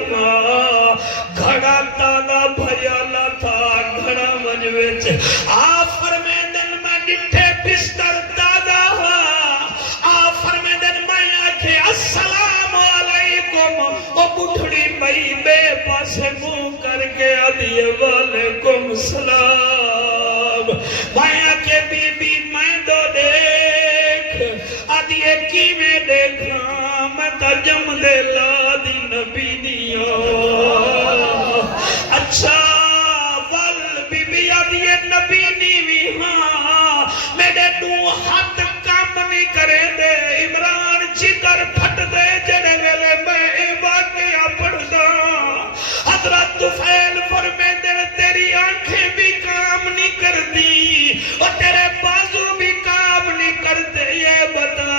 گھڑا تازہ بھریالا تھا گھڑا منجوچ آپ فرمیندن میں ڈٹھے بستر تازہ السلام علیکم او بڑھڑی مئی بے پاس منہ کر کے آدھیے وعلیکم سلام مایا کے بی بی میں دو دیکھ آدھیے کی میں دیکھا میں تا جم دے لا دی نبی نیو اچھا ول بی بی آدھیے نبی نیوی ہاں میرے نو ہاتھ کام نہیں کرے دے عمران جگر پھٹ دے جڑے ویلے میں واقعہ پڑھ دا حضرت طفیل فرمے دے تیری آنکھیں بھی کام نہیں کرتی اور تیرے بازو بھی کام نہیں کرتے یہ بتا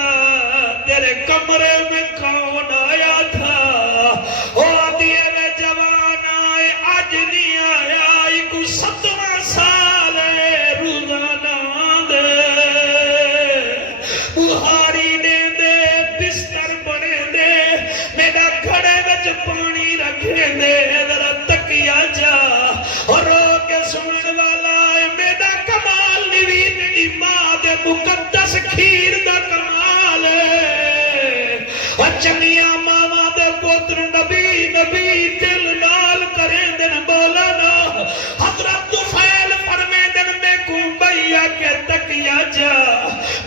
تیرے کمرے میں کون آیا تھا او دیئے میں جوان آئے آج نہیں آیا ایک 7واں سال ہے روزانہ دے بہاری دے دے بستر بنے دے میرا گھڑے وچ پانی رکھے دے ذرا تکیا جا اور رو کے سنن والا ہے میرا کمال نوید دی ماں دے مقدس کھیر دا کمال ہے اور چنیاں ماما دے پوتر نبی نبی دل نال کریں دن مولانا حضرت طفیل فرمے دن میں بھیا کے تکیا جا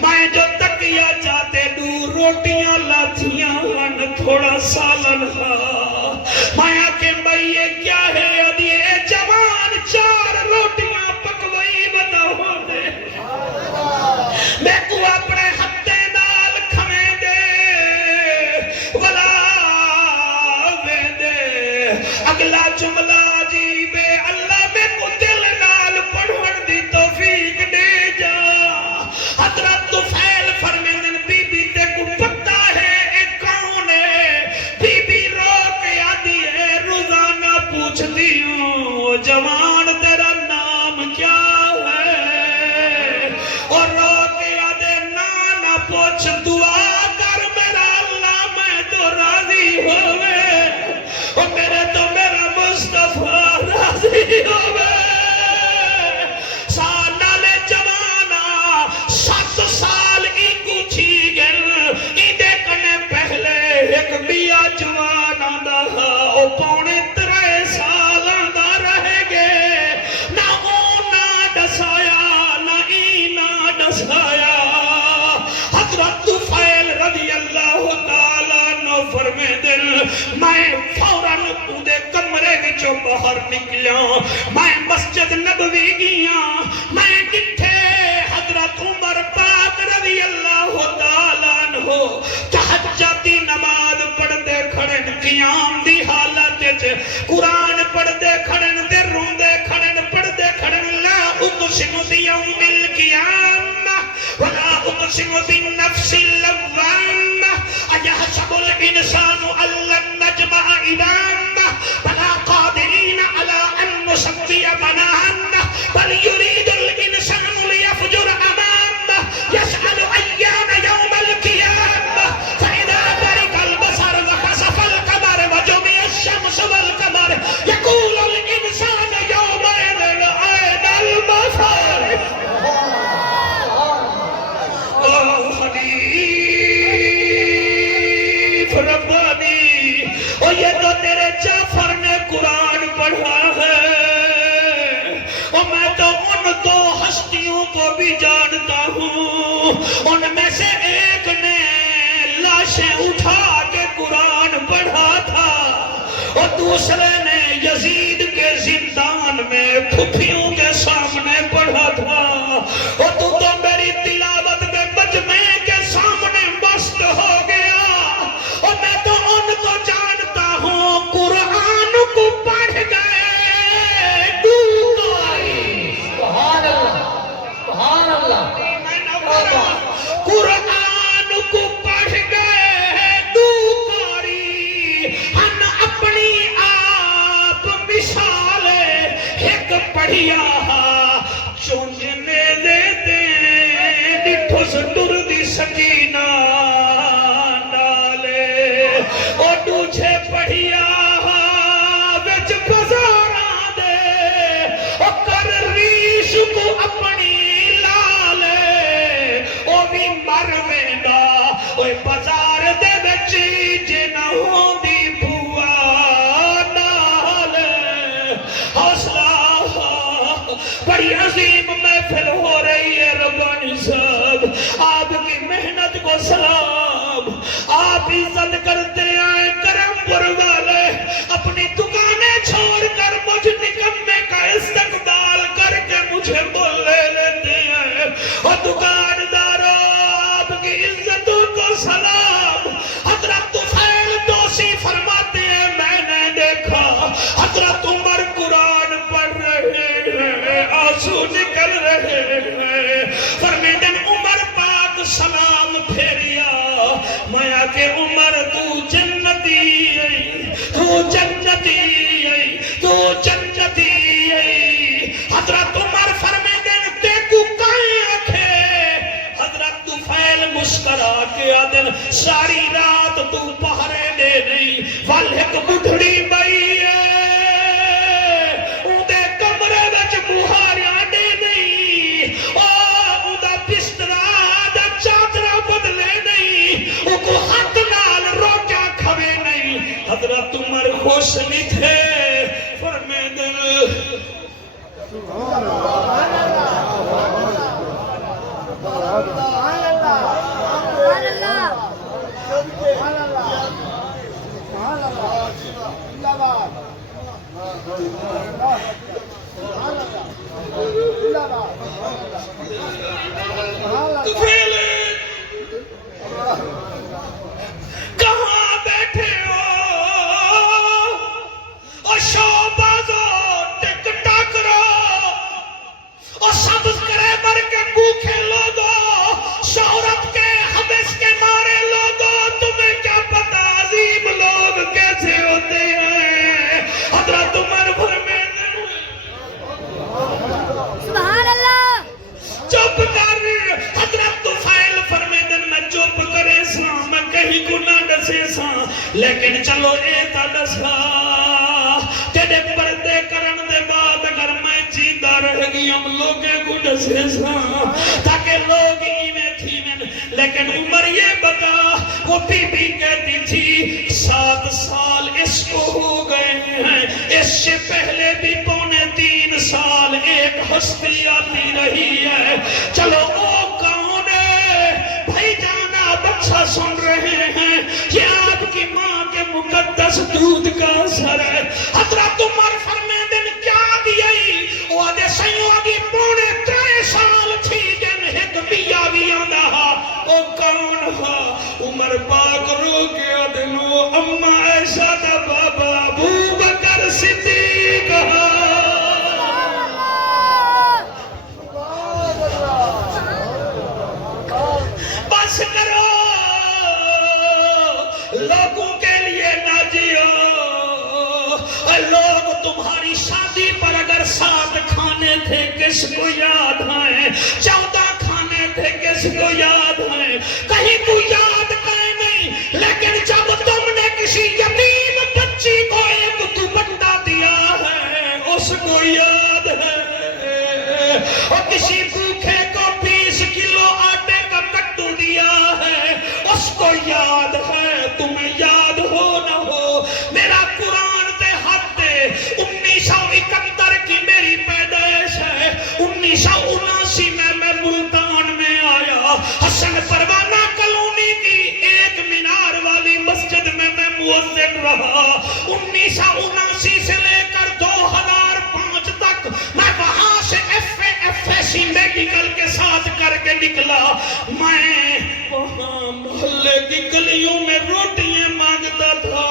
میں جو تکیا جاتے دور روٹیاں لاتھیاں ہن تھوڑا سالن ہاں مایا کے بھئیے کیا ہے ادھیے جوان 4 روٹیاں پکوئی بتاؤ دے میں کو اپنے ہتھے نال کھنے دے ولا وے دے اگلا جملہ عجیب ہے اللہ میں کو دل نال پڑھن دی توفیق دے جا حضرت طفیل فرمیدن بی بی تے کو پتہ ہے اے کون ہے بی بی رو کے آدھی ہے روزانہ پوچھتی ہوں جوان تیرا نام کیا ہے اور رو کے آدھے نہ پوچھ دعا کر میرا اللہ میں تو راضی ہوئے اور میرے تو میرا مصطفیٰ راضی ہوئے سالے جوانا 7 سال ای کچھی گل ای دیکھنے پہلے ایک بیا جوانا دا او پونے 3 سالاں دا رہ گئے نہ او نہ ڈسایا نہ ای نہ ڈسایا حضرت طفیل رضی اللہ تعالیٰ نو فرمے دل میں فوراً اودے کمرے وچوں باہر نکلیاں میں مسجد نبوی گیاں میں کتھے حضرت عمر پاک رضی اللہ تعالیٰ عنہ تہجد نماز پڑھتے کھڑن قیام دی حالت وچ قرآن پڑھتے کھڑن تے روندے کھڑن پڑھتے کھڑن لا اقسم بیوم القیامہ ولا اقسم بالنفس اللوامہ ایحسب الانسان ان لن نجمع عظامہ بلا قادرین علی ان نسوی بنانہ بل یرید الانسان لیفجر امامہ یسأل ایان یوم القیامہ فاذا برق البصر وخسف القمر وجمع الشمس والقمر یقول الانسان یومئذ أين المفر حنیف ربانی اور یہ تو تیرے جعفر نے قرآن پڑھا ہے اور میں تو ان 2 ہستیوں کو بھی جانتا ہوں ان میں سے ایک نے لاشیں اٹھا کے قرآن پڑھا تھا اور دوسرے نے یزید کے زندان میں پھپھیوں کے سامنے پڑھا تھا اور تو میری تلاوت میں مجمع کے سامنے مست ہو گیا اور میں تو ان کو جانتا ہوں قرآن کو پڑھ گئے سبحان اللہ قرآن کو پڑھ گئے دوکاری ہن اپنی آپ مثال ایک پڑھیا چونجنے دیتے ڈٹھو سٹر دی سکینہ ڈالے اور دوچھے پڑھیا وچ بزاراں دے اور کر ریش کو اپنی لالے او بھی مر ویندا اوے بازار دے وچ جنہ ہوندی بھوا نال حوصلہ میٹھے بول لے لیتے ہیں. اور دکانداروں آپ کی عزتوں کو سلام. حضرت طفیل دوسی فرماتے ہیں میں نے دیکھا حضرت عمر قرآن پڑھ رہے ہیں, آنسو نکل رہے ہیں. فرمیدن عمر پاک سلام پھیریا, میں آکے عمر تو جنتی ای, تو جنتی ای, تو جنتی ای. حضرت عمر فرمیدن دیکھو کائیں آکھے. حضرت طفیل مسکرا کے آدن ساری رات تو پہرے دے نہیں, والک بڑھڑی بئی ہے اندے کمرے وچ بہاریاں دے نہیں, او اندہ بسترا دا چادرہ بدلے نہیں, او کو ہاتھ نال روٹا کھوے نہیں. حضرت عمر خوش نہیں تھے. فرمیدن طفیل کہاں بیٹھے ہو, اور شوبازو ٹک ٹاک رو, اور سبز کرے بر کے بھوکے لوگو, شہرت کے حبس کے مارے لوگو, تمہیں کیا پتا عظیم لوگ کیسے ہوتے ہیں. حضرت عمر فرمیدن سبحان اللہ. چپ کر. حضرت طفیل فرمیدن میں چپ کرے سا, میں کہیں کو نہ ڈسے سا, لیکن چلو اے تا ڈسا تیرے پردے کرن دے بعد اگر میں جیدہ رہ گئی ہم لوگے کو ڈسے سا تاکہ لوگ ایمیں تھی من. لیکن عمر یہ بتا, وہ بی بی کہتی تھی 7 سال اس کو ہو گئے ہیں, اس سے پہلے بھی 3.25 سال ایک ہستی آتی رہی ہے. چلو او کون ہے بھائی جانا بچہ سن رہے ہیں, یہ آپ کی ماں کے مقدس دودھ کا اثر ہے. حضرت عمر فرمیدن کیا دیئی, وہ آدھے سیوں آگی 3.5 سال تھی جن ایک بیا بھی آدھا, او کون ہا. عمر پاک رو کے آدھنو اممہ ایسا دا بابا ابو بکر صدیق ہا. بس کرو, لوگوں کے لیے نہ جیو. لوگ تمہاری شادی پر اگر 7 کھانے تھے کس کو یاد ہیں, 14 کھانے تھے کس کو یاد ہیں, کہیں کو یاد کرے نہیں. لیکن جب تم نے کسی یتیم بچی کو ایک دوپٹہ دیا ہے اس کو یاد ہے, اور کسی بھوکے کو 20 کلو آٹے کا کٹو دیا ہے اس کو یاد ہے. تمہیں یاد ہو نہ ہو, میرا قرآن تے حد دے 1971 کی میری پیدائش ہے. 1979 میں ملتان میں آیا, حسن پروانہ کالونی کی ایک مینار والی مسجد میں مؤذن رہا. 1979 سے لے کر 2005 تک میں وہاں سے FAC میڈیکل کے ساتھ کر کے نکلا. میں وہاں محلے کی گلیوں میں روٹیاں مانگتا تھا.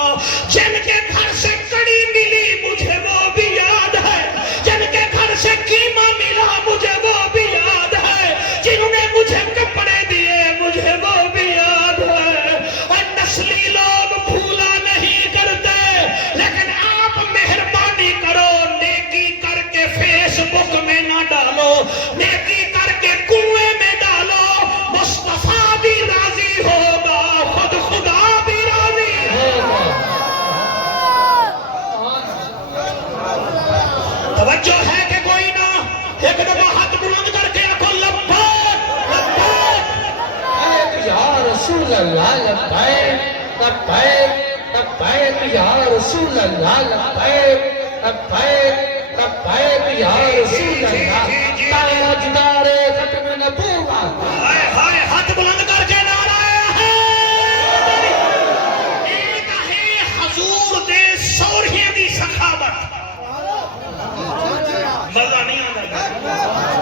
جن کے گھر سے کڑی ملی مجھے وہ بھی یاد ہے, جن کے گھر سے قیمہ ملا مجھے وہ بھی یاد ہے, جنہوں نے مجھے کپڑے دیے مجھے وہ بھی یاد ہے. اور نسلی لوگ بھولا نہیں کرتے, لیکن آپ مہربانی کرو نیکی کر کے فیس بک میں نہ ڈالو, نیکی کر کے کنویں میں ڈالو. مصطفیٰ بھی راضی ہوگا, خود خدا بھی راضی ہوگا. توجہ ہے کہ کوئی نہ, ایک دفعہ ہاتھ بلند کر کے آکھو لبیک لبیک یا رسول اللہ لبیک لبیک لبیک یا رسول اللہ لبیک لبیک لبیک یا رسول اللہ. تاجدار ختم نبوت, ہائے ہائے ہاتھ بلند کر کے نعرہ ہے. ایک ہے حضور دے سورہیاں دی سخاوت, مزہ نہیں آتا.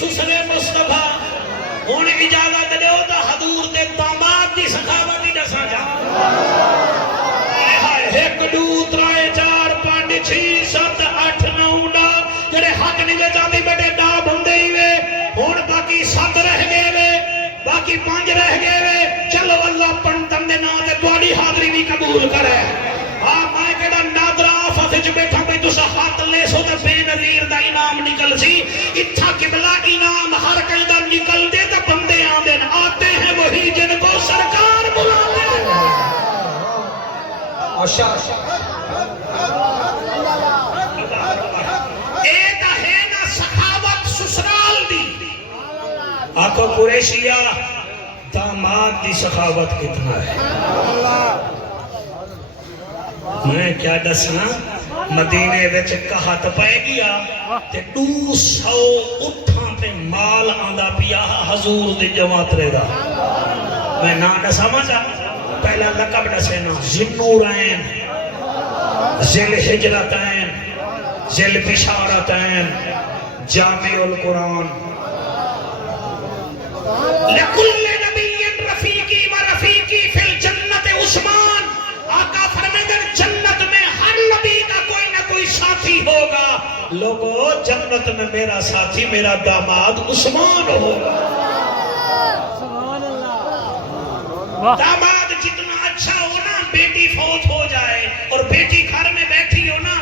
سسرے مصطفیٰ ہوں اجازت دیو تو حضور دے داماد دی سخاوت ہی دساں جا ایک دو ترائے چار پانچ چھ سات اٹھ نو ڈا جڑے حق نہیں وے جاندی بیٹے ڈا بندے ہی وے ہن باقی سات رہ گئے وے باقی پانچ رہ گئے وے چلو اللہ پنتم دے نام تے تہاڈی حاضری بھی قبول کرے ہاں میں کہڑا نادرا آفت وچ بیٹھا بھئی تساں ہاتھ لے سو تے بے نظیر دا انعام نکل سی اتھا قبلہ انعام ہر کہیں دا نکل دے تے بندے آندے آتے ہیں وہی جن کو سرکار بلاتے ہیں ایک ہے نا سخاوت سسرال دی آقا قریشیہ داماد دی سخاوت کتنا ہے میں کیا دسنا مدینے وچ کہت پائے گیا تے 200 اٹھاں تے مال آندا پیا حضور دی جواترے دا میں نا دسا مجھا پہلا لقب دسینا ذنورین ذل حجرتین ذل بشارتین جامع القرآن لکل نبی رفیقی و رفیقی فی الجنت عثمان آقا فرمیدن جنت میں ہر نبی کا کوئی نہ کوئی ساتھی ہوگا لوگو جنت میں میرا ساتھی میرا داماد عثمان ہوگا داماد جتنا اچھا ہو نا بیٹی فوت ہو جائے اور بیٹی گھر میں بیٹھی ہو نا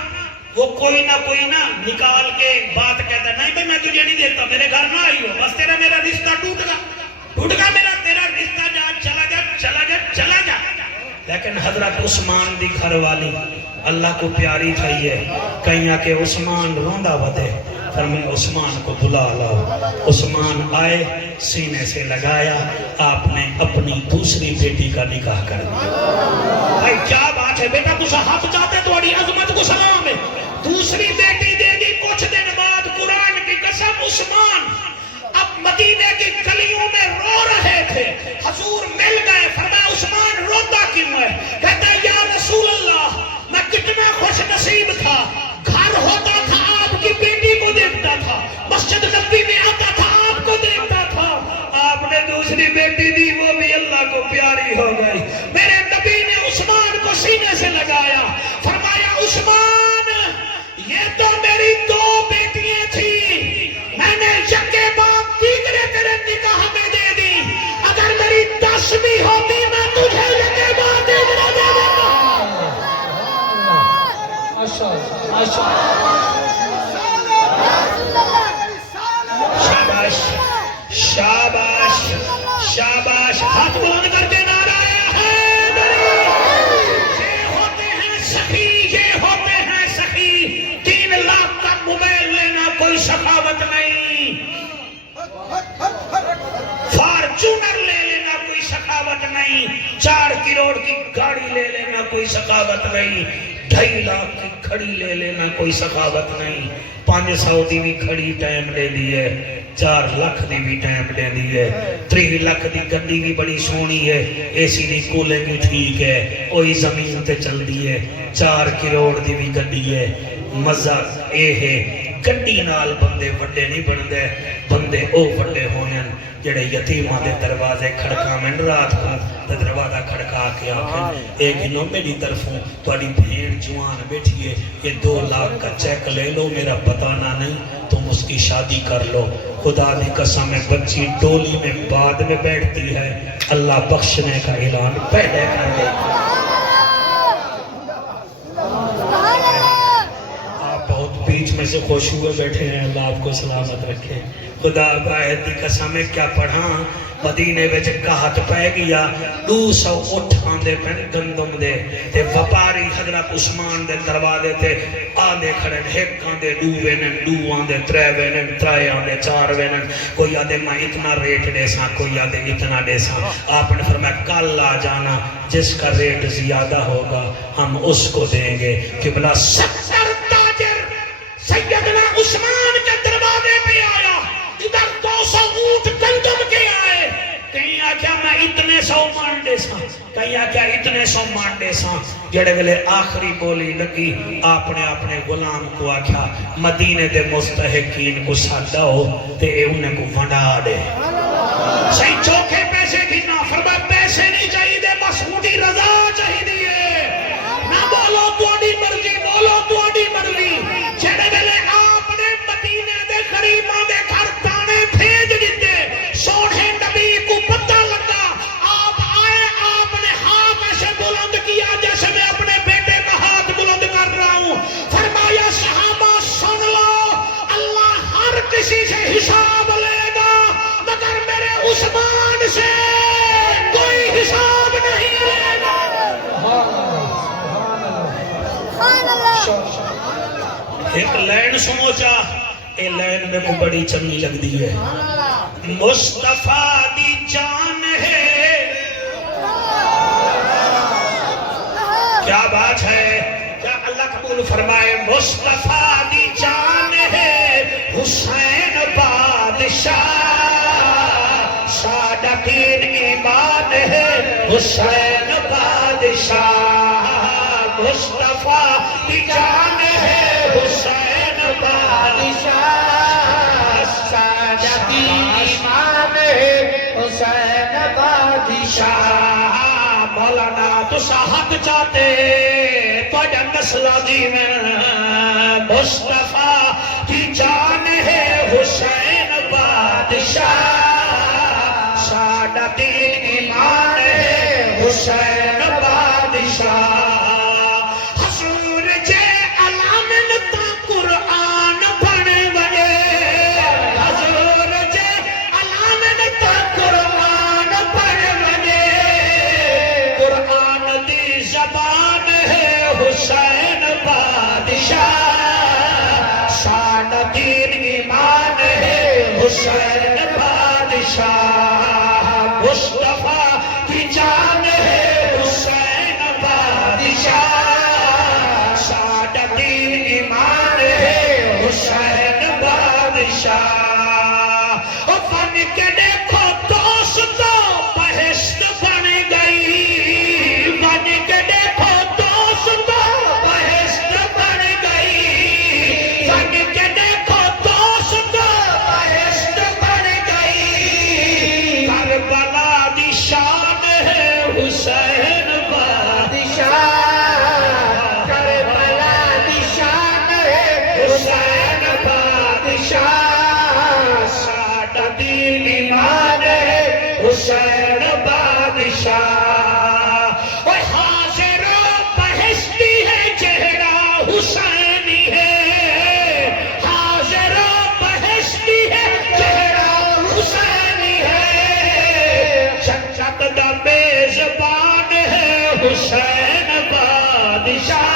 وہ کوئی نہ نکال کے بات کہتا ہے نہیں بھئی میں تجھے نہیں دیتا میرے گھر نہ آئی ہو بس تیرا میرا رشتہ ٹوٹ گا میرا تیرا رشتہ چلا جا لیکن حضرت عثمان دی گھر والی اللہ کو پیاری تھئی ہے کہیں آ کے عثمان روندہ ودے فرمایا عثمان کو بلا لاؤ عثمان آئے سینے سے لگایا آپ نے اپنی دوسری بیٹی کا نکاح کر دیا بھائی کیا بات ہے بیٹا تسا ہاتھ جاتے تو بڑی عظمت کو سلام ہے دوسری بیٹی دے دی کچھ دن بعد قرآن کی قسم عثمان اب مدینے کی گلیوں میں رو رہے تھے حضور مل گئے فرمایا عثمان روتا کیوں ہے کہتا ہے یا رسول اللہ میں کتنا خوش نصیب تھا گھر ہوتا تھا آپ کی بیٹی کو دیکھتا تھا مسجد نبی میں آتا تھا آپ کو دیکھتا تھا آپ نے دوسری بیٹی دی وہ بھی اللہ کو پیاری ہو گئی میرے نبی نے عثمان کو سینے سے لگایا فرمایا عثمان یہ تو میری 2 بیٹیاں تھی میں نے یکے بعد تیسرے تیرے نکاح میں دے دی اگر میری 10 بھی ہوتی میں تجھے یکے بعد تیسرے دے دیتا شاباش شاباش شاباش ہاتھ بلند کر کے نعرہ حیدری یہ ہوتے ہیں سخی 3 لاکھ کا موبائل لینا کوئی سخاوت نہیں فارچونر لے لینا کوئی سخاوت نہیں 4 کروڑ کی گاڑی لے لینا کوئی سخاوت نہیں 2.5 لاکھ کی کھڑی لے لینا کوئی سخاوت نہیں 500 دی بھی کھڑی ٹائم لے دی ہے 4 لاکھ دی بھی ٹائم لے دی ہے 3 لاکھ دی گڈی بھی بڑی سونی ہے اے سی دی کولنگ بھی ٹھیک ہے وہی زمین تے چل دی ہے 4 کروڑ دی بھی گڈی ہے مزہ اے ہے گڈی نال بندے وڈے نہیں بندے بندے او وڈے ہونے جڑے یتیماں دے دروازے کھڑکاویں رات کو دروازہ کھڑکا کے آکھیں ایک گنو میری طرفوں تہاڈی بھیڑ جوان بیٹھی ہے یہ 2 لاکھ کا چیک لے لو میرا بتانا نہیں تم اس کی شادی کر لو خدا دی قسم ہے بچی ڈولی میں بعد میں بیٹھتی ہے اللہ بخشنے کا اعلان پہلے کر دے آپ بہت بیچ میں سے خوش ہوئے بیٹھے ہیں اللہ آپ کو سلامت رکھے خدا باہر دی قسم ہے کیا پڑھاں مدینے وچ کہت پہ گیا 200 اٹھ آندے پن گندم دے تے وپاری حضرت عثمان دے دروازے تے آندے کھڑے ایک آندے 2 وینن 2 آندے 3 وینن 3 آندے 4 وینن کوئی آدھے میں اتنا ریٹ دے ساں کوئی آدھے اتنا دے ساں آپ نے فرمایا کل آ جانا جس کا ریٹ زیادہ ہوگا ہم اس کو دیں گے قبلہ 70 تاجر سیدنا عثمان کے دروازے پہ آیا ادھر 200 اونٹ گندم کے آئے کہیں آکھیا میں اتنے 100 مان دے مانڈے ساں کئی آکیا اتنے سو مانڈے ساں جڑے ویلے آخری بولی لگی اپنے غلام کو آکھیا مدینے دے مستحقین کو ساڈاؤ تے انہیں کو ونڈا دے صحیح چوکھے پیسے گھنا فرمایا پیسے نہیں چاہیے دے بس اونی رضا چاہیے نہ بولو توڑی مرضی بولو توڑی مرضی جڑے ویلے آپ نے مدینے دے غریباں دے گھر تانے بھیج دیتے سونے نبی کو پتہ لگا آپ آئے آپ نے ہاتھ ایسے بلند کیا جیسے میں اپنے بیٹے کا ہاتھ بلند کر رہا ہوں فرمایا صحابہ سن لو اللہ ہر کسی سے حساب لے گا مگر میرے عثمان سے کوئی حساب نہیں لے گا سبحان اللہ ایک لائن سنو چا اے لائن میں کو بڑی چنگی لگ دی ہے مصطفیٰ دی جان ہے کیا بات ہے کیا اللہ قبول فرمائے مصطفیٰ دی جان ہے حسین بادشاہ سادہ دین ایمان ہے حسین بادشاہ مصطفیٰ کی جان ہے حسین بادشاہ سادہ دین ایمان ہے حسین بادشاہ مولانا تو ساحت چاہتے توجہ نسلہ دی میں مصطفیٰ کی جان ہے حسین بادشاہ سادہ دین ایمان ہے حسین بادشاہ حضور جے علامن تا قرآن پڑھ وجے حضور جے علامن تا قرآن پڑھ وجے قرآن دی زبان ہے حسین بادشاہ سادہ دین ایمان ہے حسین بادشاہ مصطفیٰ کی جان ہے حسین بادشاہ سادہ دین ایمان ہے حسین بادشاہ فن کے دیکھو دوستو بہشت بن گئی فن کے دیکھو دوستو بہشت بن گئی فن کے دیکھو دوستو بہشت بن گئی کربلا دی شان ہے حسین بادشاہ کربلا دی شان ہے حسین بادشاہ سادہ دین ایمان ہے حسین بادشاہ اوہ حاضر و بہشتی ہے چہرہ حسینی ہے حاضر و بہشتی ہے چہرہ حسینی ہے چچت دا میزبان ہے حسین بادشاہ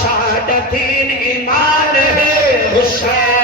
سادہ دین ایمان ہے حسین